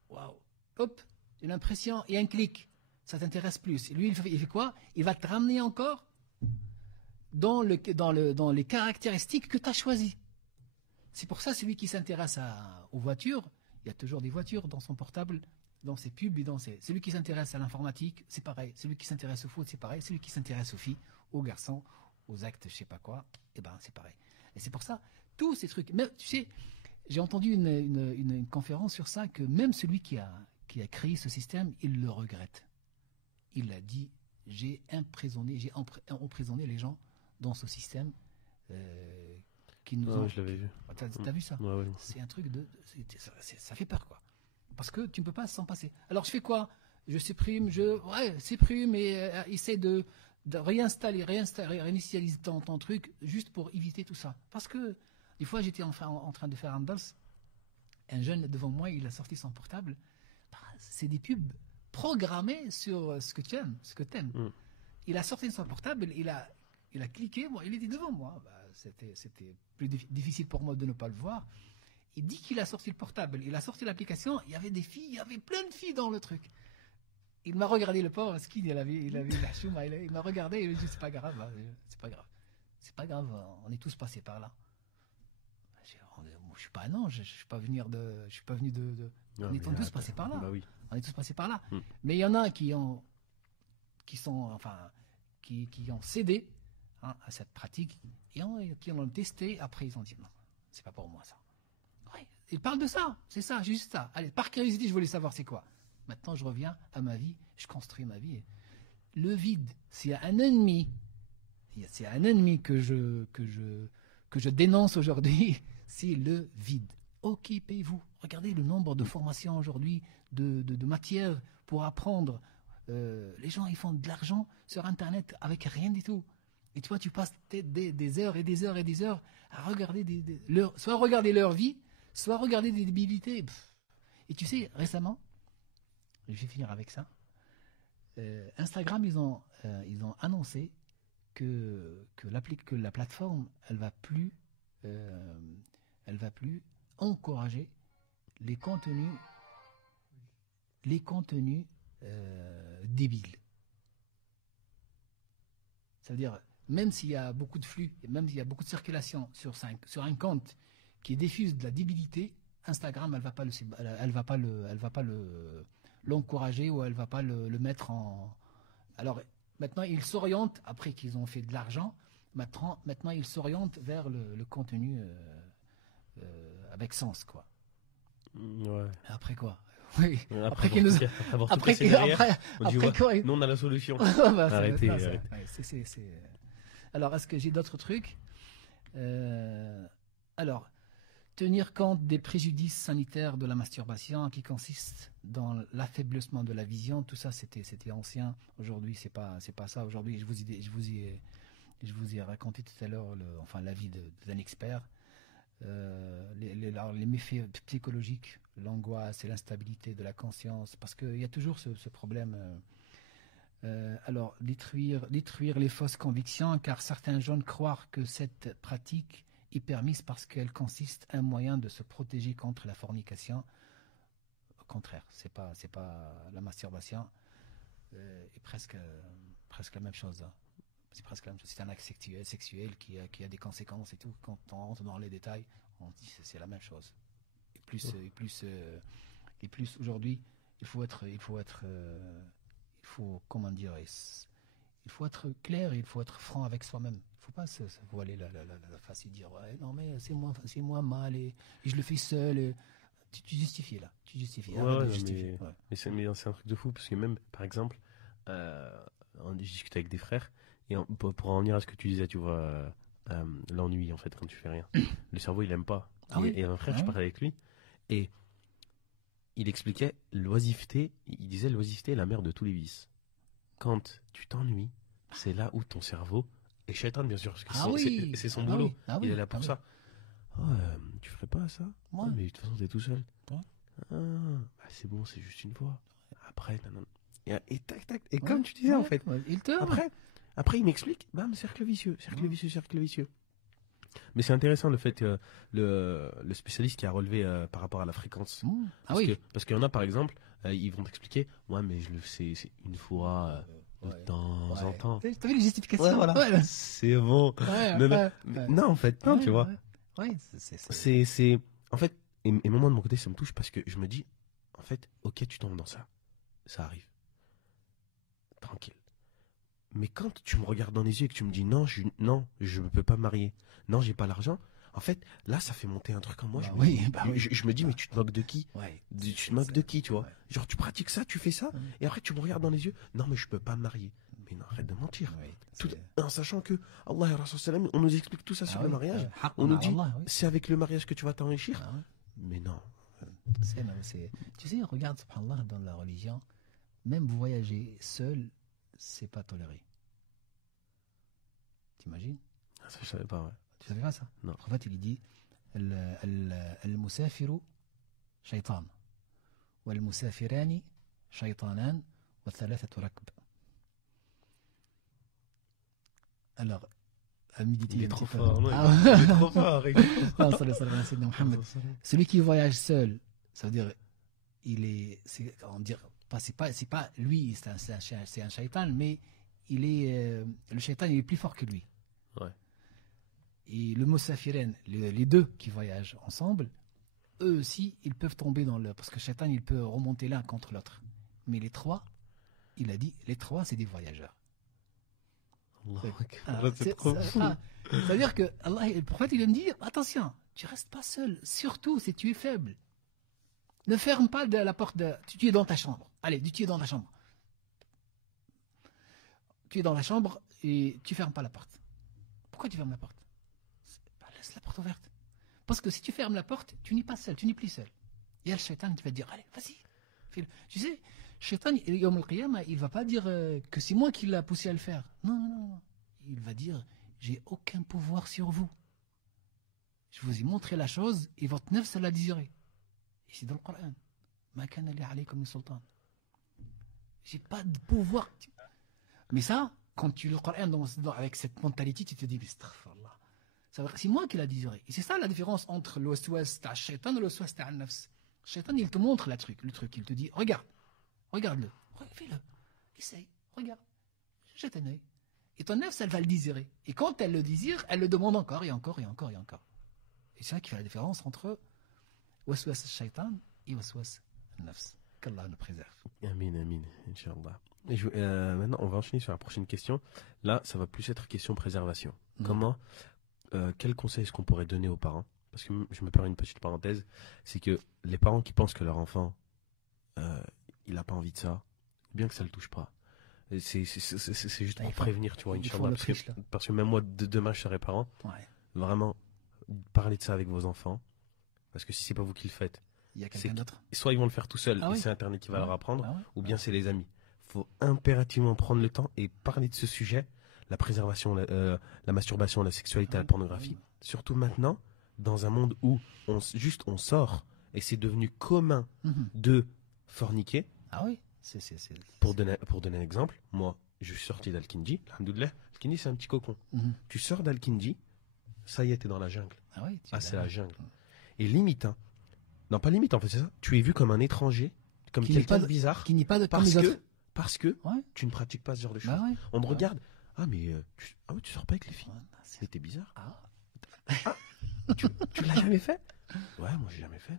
Waouh, hop, une impression et un clic, ça t'intéresse plus. Et lui, il fait quoi? Il va te ramener encore dans les caractéristiques que tu as choisies. C'est pour ça, celui qui s'intéresse aux voitures, il y a toujours des voitures dans son portable, dans ses pubs et celui qui s'intéresse à l'informatique, c'est pareil. Celui qui s'intéresse au foot, c'est pareil. Celui qui s'intéresse aux filles, aux garçons, aux actes, je sais pas quoi, eh ben c'est pareil. Et c'est pour ça, tous ces trucs. Mais tu sais, j'ai entendu une conférence sur ça, que même celui qui a créé ce système, il le regrette. Il a dit, j'ai emprisonné les gens dans ce système qui nous ont... je l'avais vu. T'as vu ça? Ouais. C'est un truc ça fait peur, quoi. Parce que tu ne peux pas s'en passer. Alors je fais quoi? Je supprime, supprime et essaie de réinitialiser ton truc juste pour éviter tout ça. Parce que des fois j'étais en train de faire un boss, un jeune devant moi, il a sorti son portable. C'est des pubs programmées sur ce que tu aimes, ce que tu aimes. Il a sorti son portable, il a cliqué, il était devant moi. C'était plus difficile pour moi de ne pas le voir. Il dit qu'il a sorti le portable, il a sorti l'application, il y avait des filles, il y avait plein de filles dans le truc. Il m'a regardé, le pauvre skin, il avait la chouma, il m'a regardé et il m'a dit c'est pas grave, on est tous passés par là. Je suis pas un ange, je suis pas venu de on est tous passés par là. Bah oui. On est tous passés par là. Mais il y en a qui ont cédé à cette pratique et qui l'ont testé. Après ils ont dit non, c'est pas pour moi ça. Ouais, il parle de ça, c'est ça, juste ça. Allez, par curiosité, je voulais savoir c'est quoi. Maintenant, je reviens à ma vie, je construis ma vie. Le vide, s'il y a un ennemi, que je dénonce aujourd'hui, c'est le vide. Occupez-vous. Regardez le nombre de formations aujourd'hui, de matières pour apprendre. Les gens, ils font de l'argent sur Internet avec rien du tout. Et toi, tu passes des heures et des heures et des heures à regarder soit regarder leur vie, soit regarder des débilités. Et tu sais, récemment, je vais finir avec ça. Instagram, ils ont annoncé que la plateforme, elle va plus encourager les contenus débiles. Ça veut dire, même s'il y a beaucoup de flux, et même s'il y a beaucoup de circulation sur un compte qui diffuse de la débilité, Instagram, elle va pas l'encourager ou elle va pas le mettre en... Alors, maintenant, ils s'orientent, après qu'ils ont fait de l'argent, maintenant ils s'orientent vers le contenu avec sens, quoi. Ouais. Après quoi? Oui. Après quoi? Nous, on a la solution. Arrêtez. Arrêtez. Alors, est-ce que j'ai d'autres trucs? Alors, tenir compte des préjudices sanitaires de la masturbation qui consistent dans l'affaiblissement de la vision, tout ça c'était ancien. Aujourd'hui, c'est pas ça. Aujourd'hui, je vous ai raconté tout à l'heure l'avis d'un expert. Les méfaits psychologiques, l'angoisse et l'instabilité de la conscience, parce qu'il y a toujours ce problème. Alors, détruire les fausses convictions, car certains jeunes croient que cette pratique est permise parce qu'elle consiste un moyen de se protéger contre la fornication. Au contraire, c'est pas la masturbation est presque la même chose. C'est presque la même chose. C'est un acte sexuel qui a des conséquences et tout. Quand on rentre dans les détails, on dit que c'est la même chose. Et plus aujourd'hui, il faut être clair et il faut être franc avec soi-même. Il ne faut pas se voiler la face et dire ouais, non mais c'est moi mal et je le fais seul. Et... Tu justifies là. Tu justifies. Mais c'est un truc de fou parce que même par exemple, on discute avec des frères Et pour en venir à ce que tu disais, tu vois, l'ennui, en fait, quand tu fais rien. Le cerveau, il aime pas. Ah et, oui. et un frère, Ah je oui. parlais avec lui, et il expliquait l'oisiveté, il disait l'oisiveté est la mère de tous les vices. Quand tu t'ennuies, c'est là où ton cerveau, et Shaitan, bien sûr, parce que Ah oui. c'est son Ah boulot, oui. Ah il oui. est là Ah pour oui. ça. Oh, tu ferais pas ça? Ouais. Ah, mais de toute façon, t'es tout seul. Ouais. Ah, bah, c'est bon, c'est juste une fois. Après, nanana. Et tac, tac. Et Ouais. comme tu disais, en Ouais. fait, Ouais. Il te. après il m'explique, bam, cercle vicieux, cercle vicieux, cercle vicieux. Mais c'est intéressant le fait que le spécialiste qui a relevé par rapport à la fréquence. Ah oui. Parce qu'il y en a, par exemple, ils vont t'expliquer, ouais, mais je le fais c'est une fois de Ouais. temps en Ouais. temps. T'as vu les justifications? Ouais, voilà. Ouais. C'est bon. Ouais. Non, non, Ouais. mais Ouais. non, en fait, non, Ouais, tu vois. ouais. Ouais, c'est- En fait, et moi de mon côté, ça me touche parce que je me dis, en fait, ok, tu tombes dans ça. Ça arrive. Tranquille. Mais quand tu me regardes dans les yeux et que tu me dis non, je ne peux pas me marier, non, j'ai pas l'argent, en fait, là, ça fait monter un truc en moi. Bah je, me oui, dis, bah oui. je me dis, mais tu te moques de qui? Ouais. Tu te moques de qui, tu vois? Ouais. Genre, tu pratiques ça, tu fais ça, Ouais. et après, tu me regardes dans les yeux, non, mais je peux pas me marier. Mais non, arrête de mentir. Ouais, Tout, c'est- en sachant que Allah et Rasul sallam, on nous explique tout ça sur Ah le oui. mariage. Haqq On nous ma'a dit, Allah, oui. c'est avec le mariage que tu vas t'enrichir. Ah ouais. Mais non. Non, tu sais, regarde, subhanallah, dans la religion, même voyager seul, c'est pas toléré. T'imagines? Ah, ça, je savais pas, ouais. Tu savais pas ça? Non. En fait, il dit المسافر شيطان والمسافران شيطانان والثلاثة ركب. Alors, à méditer Il est un trop petit peu. fort, non, Ah, il est trop fort. Ah, sallallahu alayhi wa sallam, Mohammed. Celui qui voyage seul, ça veut dire, on dirait, c'est pas lui, c'est un shaitan, mais le shaitan, il est plus fort que lui. Ouais. Et le Mosafiren, les deux qui voyagent ensemble, eux aussi, ils peuvent tomber dans le, parce que shaitan, il peut remonter l'un contre l'autre. Mais les trois, il a dit, les trois, c'est des voyageurs. C'est trop fou. C'est-à-dire que Allah, le prophète, il aime dire, attention, tu restes pas seul, surtout si tu es faible. Ne ferme pas la porte tu es dans ta chambre. Allez, tu es dans ta chambre. Tu es dans la chambre et tu fermes pas la porte. Pourquoi tu fermes la porte? Laisse la porte ouverte. Parce que si tu fermes la porte, tu n'es pas seul, tu n'es plus seul. Il y a le shaitan qui va te dire, allez, vas-y, fais-le. Tu sais, shaitan, Yawm al-Qiyamah, il va pas dire que c'est moi qui l'ai poussé à le faire. Non, non, non. Il va dire, j'ai aucun pouvoir sur vous. Je vous ai montré la chose et votre nefs, ça l'a désiré. Et c'est dans le Coran. Ma kana li alaykum min sultan. J'ai pas de pouvoir. Mais ça, quand tu lis le Coran avec cette mentalité, tu te dis, astaghfirullah. C'est moi qui l'a désiré. Et c'est ça la différence entre le waswas ta shaitan et le waswas ta nafs. Shaitan, il te montre le truc. Il te dit, regarde-le, fais-le, essaye, regarde, jette un œil. Et ton nefs, elle va le désirer. Et quand elle le désire, elle le demande encore et encore et encore et encore. Et c'est ça qui fait la différence entre waswas shaitan et waswas nafs. Qu'Allah nous préserve. Amin, amin, Inch'Allah. Et maintenant, on va enchaîner sur la prochaine question. Là, ça va plus être question préservation. Quel conseil est-ce qu'on pourrait donner aux parents? Parce que je me permets une petite parenthèse. C'est que les parents qui pensent que leur enfant, il n'a pas envie de ça, bien que ça ne le touche pas. C'est juste pour prévenir, tu vois, Inch'Allah. Parce que même moi, demain, je serai parent. Ouais. Vraiment, parlez de ça avec vos enfants. Parce que si c'est pas vous qui le faites, il y a quelqu'un d'autre. Soit ils vont le faire tout seuls et c'est Internet qui va leur apprendre, ou bien c'est les amis. Il faut impérativement prendre le temps et parler de ce sujet, la préservation, la masturbation, la sexualité, la pornographie. Surtout maintenant, dans un monde où on sort et c'est devenu commun de forniquer. Ah oui, Pour donner un exemple, moi, je suis sorti d'Al-Kindi. Alhamdoulilah, Al-Kindi, c'est un petit cocon. Tu sors d'Al-Kindi, ça y est, t'es dans la jungle. Ah oui, c'est la jungle. Et limite, non, pas limite, en fait, c'est ça. Tu es vu comme un étranger, comme quelqu'un de bizarre. Qui n'est pas de parce que tu ne pratiques pas ce genre de choses. Bah ouais. On me regarde. Ah, mais tu sors pas avec les filles. Mais t'es bizarre. Tu l'as jamais fait? Ouais, moi, j'ai jamais fait.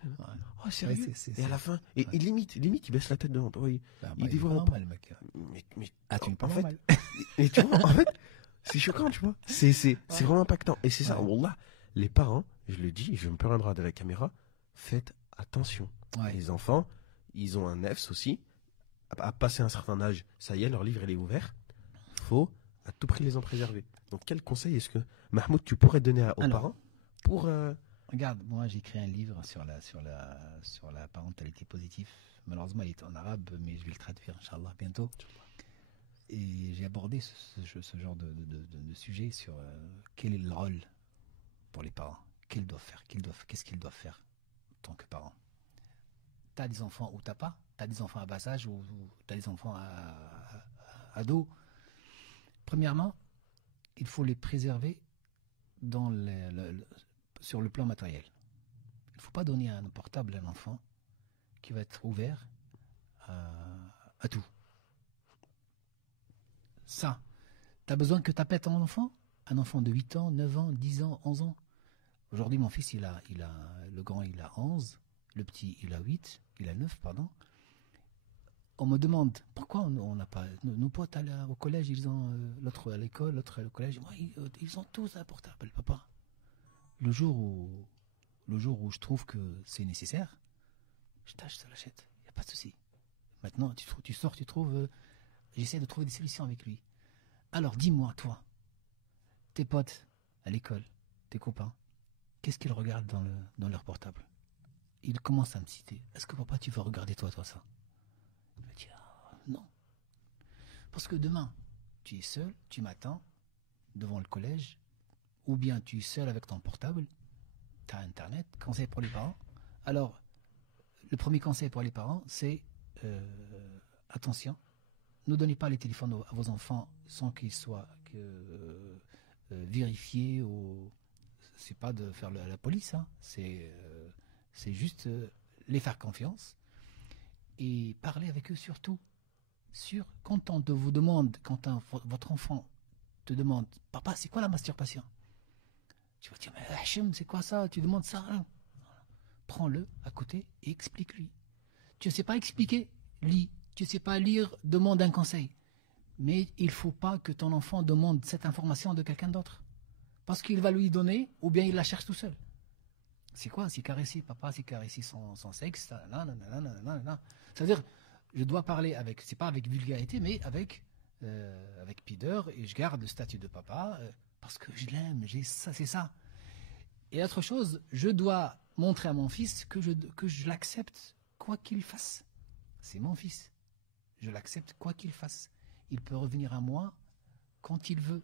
Oh, sérieux? Et à la fin, et limite, il baisse la tête devant toi. Il dit vraiment pas. Mais tu n'es pas en fait, normal. et tu vois, en fait, c'est choquant, tu vois. C'est vraiment impactant. Et c'est ça, Wallah, les parents, je le dis, je me permettrai de la caméra, faites attention. Les enfants, ils ont un nefs aussi. À passer un certain âge, ça y est, leur livre il est ouvert. Faut à tout prix les en préserver. Donc quel conseil est-ce que, Mahmoud, tu pourrais donner aux Alors, parents pour... regarde, moi j'ai écrit un livre sur la parentalité positive. Malheureusement, il est en arabe, mais je vais le traduire, Inch'Allah, bientôt. Et j'ai abordé ce genre de sujet sur quel est le rôle pour les parents. Qu'ils doivent faire, qu'est-ce qu'ils doivent faire en tant que parents. T'as des enfants ou t'as pas. T'as des enfants à bas âge ou t'as des enfants à ados. Premièrement, il faut les préserver sur le plan matériel. Il ne faut pas donner un portable à un enfant qui va être ouvert à tout. Ça, tu as besoin que tu appelles ton enfant, un enfant de 8 ans, 9 ans, 10 ans, 11 ans. Aujourd'hui, mon fils, le grand, il a 11, le petit, il a 8, il a 9, pardon. On me demande pourquoi on n'a pas. Nos potes au collège, ils ont l'autre à l'école, l'autre au collège. Ils ont tous un portable, papa. Le jour où je trouve que c'est nécessaire, je l'achète. Il n'y a pas de souci. Maintenant, tu sors, tu trouves. J'essaie de trouver des solutions avec lui. Alors, dis-moi, toi, tes potes à l'école, tes copains, qu'est-ce qu'ils regardent dans leur portable? Ils commencent à me citer. Est-ce que papa, tu vas regarder toi ça? Je me dis, non. Parce que demain, tu es seul, tu m'attends devant le collège, ou bien tu es seul avec ton portable, tu as Internet. Conseil pour les parents. Alors, le premier conseil pour les parents, c'est attention, ne donnez pas les téléphones à vos enfants sans qu'ils soient vérifiés. C'est pas de faire la police, hein. C'est juste les faire confiance et parler avec eux surtout. Quand on vous demande, votre enfant te demande, papa, c'est quoi la masturbation? Tu vas dire, mais Hachem, c'est quoi ça? Tu demandes ça, hein? Prends-le à côté et explique-lui. Tu ne sais pas expliquer, lis. Tu ne sais pas lire, demande un conseil. Mais il ne faut pas que ton enfant demande cette information de quelqu'un d'autre. Parce qu'il va lui donner, ou bien il la cherche tout seul. C'est quoi? C'est caresser, papa, c'est caresser son sexe. C'est-à-dire, je dois parler c'est pas avec vulgarité, mais avec pudeur, et je garde le statut de papa, parce que je l'aime, c'est ça. Et autre chose, je dois montrer à mon fils que je l'accepte, quoi qu'il fasse. C'est mon fils. Je l'accepte quoi qu'il fasse. Il peut revenir à moi quand il veut.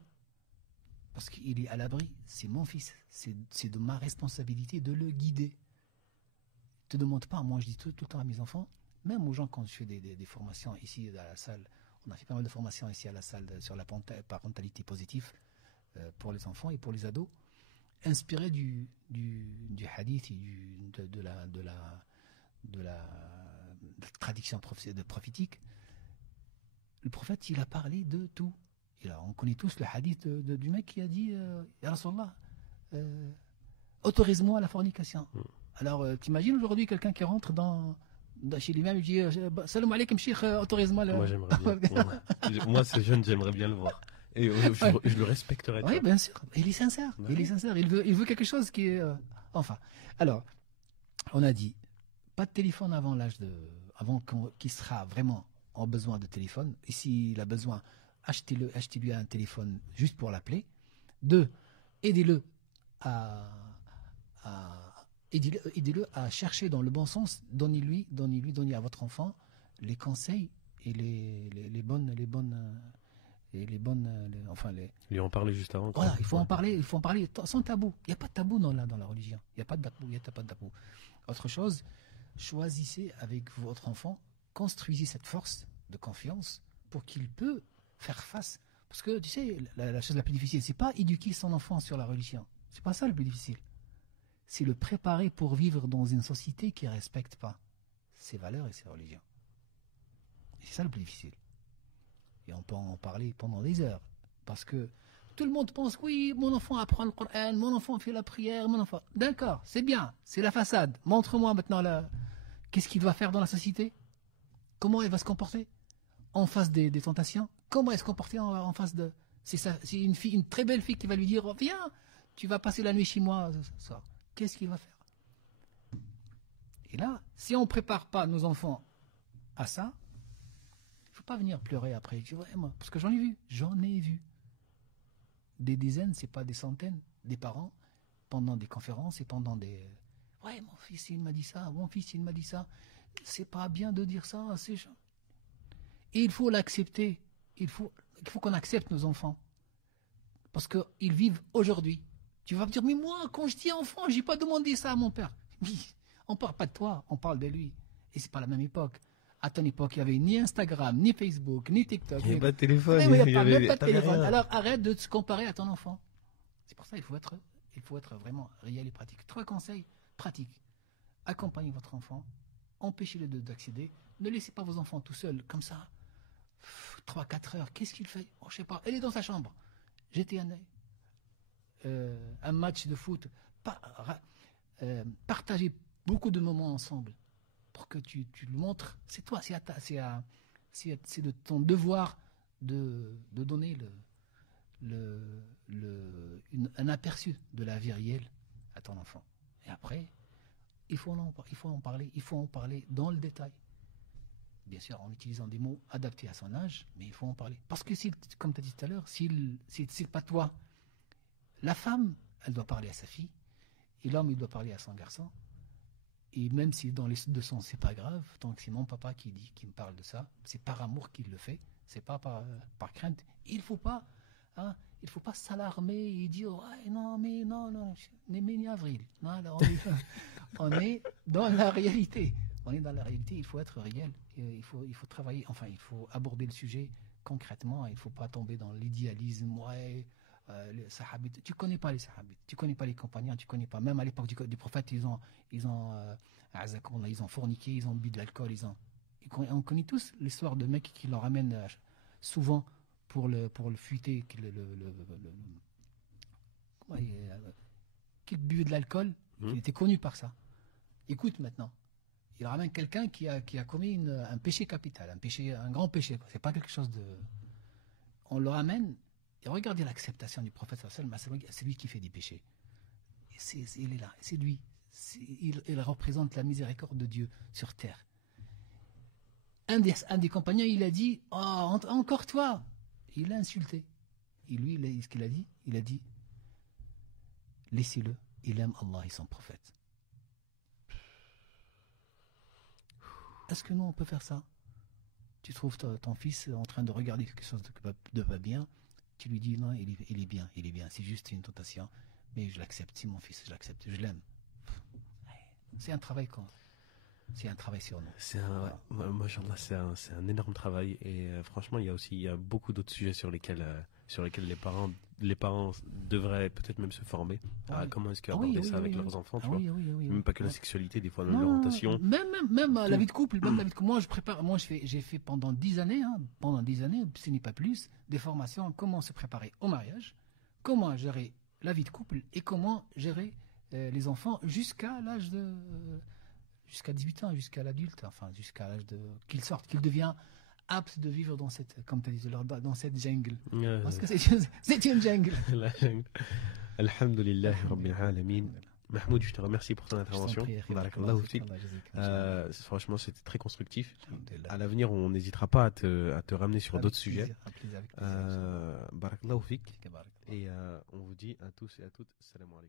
Parce qu'il est à l'abri. C'est mon fils. C'est de ma responsabilité de le guider. Ne te demande pas. Moi, je dis tout le temps à mes enfants, même aux gens quand je fais des formations ici à la salle. On a fait pas mal de formations ici à la salle sur la parentalité positive pour les enfants et pour les ados, inspiré du hadith et de la tradition prophétique. Le prophète, il a parlé de tout. On connaît tous le hadith du mec qui a dit Ya Rasulallah, autorise-moi la fornication. Alors, t'imagines aujourd'hui quelqu'un qui rentre chez l'imam et dit Salam alaikum, cheikh, autorise-moi Moi, j'aimerais bien. Moi, ce jeune, j'aimerais bien le voir. Et je le respecterais. Oui, bien sûr. Il est sincère. Ouais. Il est sincère. Il veut quelque chose qui est. Enfin. Alors, on a dit pas de téléphone avant qu'il sera vraiment en besoin de téléphone. Et s'il a besoin, achetez-lui un téléphone juste pour l'appeler. 2, aidez-le à chercher dans le bon sens. Donnez à votre enfant les conseils et les bonnes. Lui en parler juste avant. Voilà, il faut en parler sans tabou. Il n'y a pas de tabou dans la religion. Il n'y a pas de tabou. Autre chose, choisissez avec votre enfant, construisez cette force de confiance pour qu'il peut faire face. Parce que tu sais, la chose la plus difficile, c'est pas éduquer son enfant sur la religion. C'est pas ça le plus difficile. C'est le préparer pour vivre dans une société qui ne respecte pas ses valeurs et ses religions. Et c'est ça le plus difficile. Et on peut en parler pendant des heures. Parce que tout le monde pense, oui, mon enfant apprend le Coran, mon enfant fait la prière, mon enfant... D'accord, c'est bien, c'est la façade. Montre-moi maintenant qu'est-ce qu'il doit faire dans la société. Comment il va se comporter en face des tentations. Comment elle se comporter en face de... C'est une très belle fille qui va lui dire, oh, viens, tu vas passer la nuit chez moi. Qu'est-ce qu'il va faire? Et là, si on ne prépare pas nos enfants à ça, il ne faut pas venir pleurer après. Je dis, ouais, moi, parce que j'en ai vu. des dizaines, c'est pas des centaines, des parents, pendant des conférences et pendant des... Ouais, mon fils, il m'a dit ça, mon fils, il m'a dit ça. C'est pas bien de dire ça, c'est... Et il faut l'accepter. Il faut qu'on accepte nos enfants. Parce qu'ils vivent aujourd'hui. Tu vas me dire, mais moi, quand je dis enfant, j'ai pas demandé ça à mon père. Oui, on parle pas de toi, on parle de lui. Et c'est pas la même époque. À ton époque, il n'y avait ni Instagram, ni Facebook, ni TikTok. Il n'y avait pas de téléphone. Il n'y avait même pas de t'avais téléphone. rien. Alors arrête de te comparer à ton enfant. C'est pour ça qu'il faut être vraiment réel et pratique. 3 conseils pratiques. Accompagnez votre enfant. Empêchez-le d'accéder. Ne laissez pas vos enfants tout seuls, comme ça. 3-4 heures. Qu'est-ce qu'il fait? Je sais pas. Elle est dans sa chambre. Jetez un œil. Un match de foot. Partagez beaucoup de moments ensemble pour que tu le montres. C'est toi, c'est de ton devoir de donner un aperçu de la vie réelle à ton enfant. Et après, il faut en parler dans le détail. Bien sûr, en utilisant des mots adaptés à son âge, mais il faut en parler. Parce que, comme tu as dit tout à l'heure, c'est pas toi. La femme, elle doit parler à sa fille, et l'homme, il doit parler à son garçon. Et même si dans les deux sens, c'est pas grave, tant que c'est mon papa qui me parle de ça, c'est par amour qu'il le fait, c'est pas par crainte. Il faut pas s'alarmer et dire ouais, non, on est mi-avril. Non, là, on est dans la réalité. On est dans la réalité, il faut être réel. Il faut travailler, enfin, il faut aborder le sujet concrètement. Il ne faut pas tomber dans l'idéalisme. Ouais, les sahabites. Tu ne connais pas les sahabites, tu ne connais pas les compagnons, tu ne connais pas. Même à l'époque du prophète, ils ont forniqué, ils ont bu de l'alcool. On connaît tous l'histoire de mecs qui leur amènent souvent pour le fuiter, qui buvait de l'alcool. Il était connu par ça. Écoute maintenant. Il ramène quelqu'un qui a commis un péché capital, un grand péché. C'est pas quelque chose de. On le ramène et regardez l'acceptation du prophète sallallahu alayhi wa sallam, c'est lui qui fait des péchés. Il est là, c'est lui. Il représente la miséricorde de Dieu sur terre. Un des compagnons, il a dit oh, encore toi. Il l'a insulté. Et lui, ce qu'il a dit, laissez-le, il aime Allah et son prophète. Est-ce que nous, on peut faire ça? Tu trouves ton fils en train de regarder quelque chose de pas bien, tu lui dis non, il est bien, c'est juste une tentation, mais je l'accepte, c'est mon fils, je l'accepte, je l'aime. C'est un travail sur nous. Machallah, c'est un énorme travail et franchement, il y a beaucoup d'autres sujets sur lesquels les parents devraient peut-être même se former à comment est-ce qu'aborder ça avec leurs enfants, tu vois. Même pas que la sexualité, des fois même l'orientation. Même la vie de couple, moi j'ai fait pendant 10 années, ce n'est pas plus, des formations, comment se préparer au mariage, comment gérer la vie de couple et comment gérer les enfants jusqu'à l'âge de jusqu'à 18 ans, jusqu'à l'adulte, enfin jusqu'à l'âge qu'il sorte, qu'il devient apte de vivre dans cette, comme tu as dit, dans cette jungle. Parce que c'est une jungle. La jungle. Alhamdulillah Rabbil Alamin. Mahmoud, je te remercie pour ton intervention. Barakallahu fik. Franchement, c'était très constructif. À l'avenir, on n'hésitera pas à te ramener sur d'autres sujets. Barakallahu fik. Et on vous dit à tous et à toutes, salam alaikum.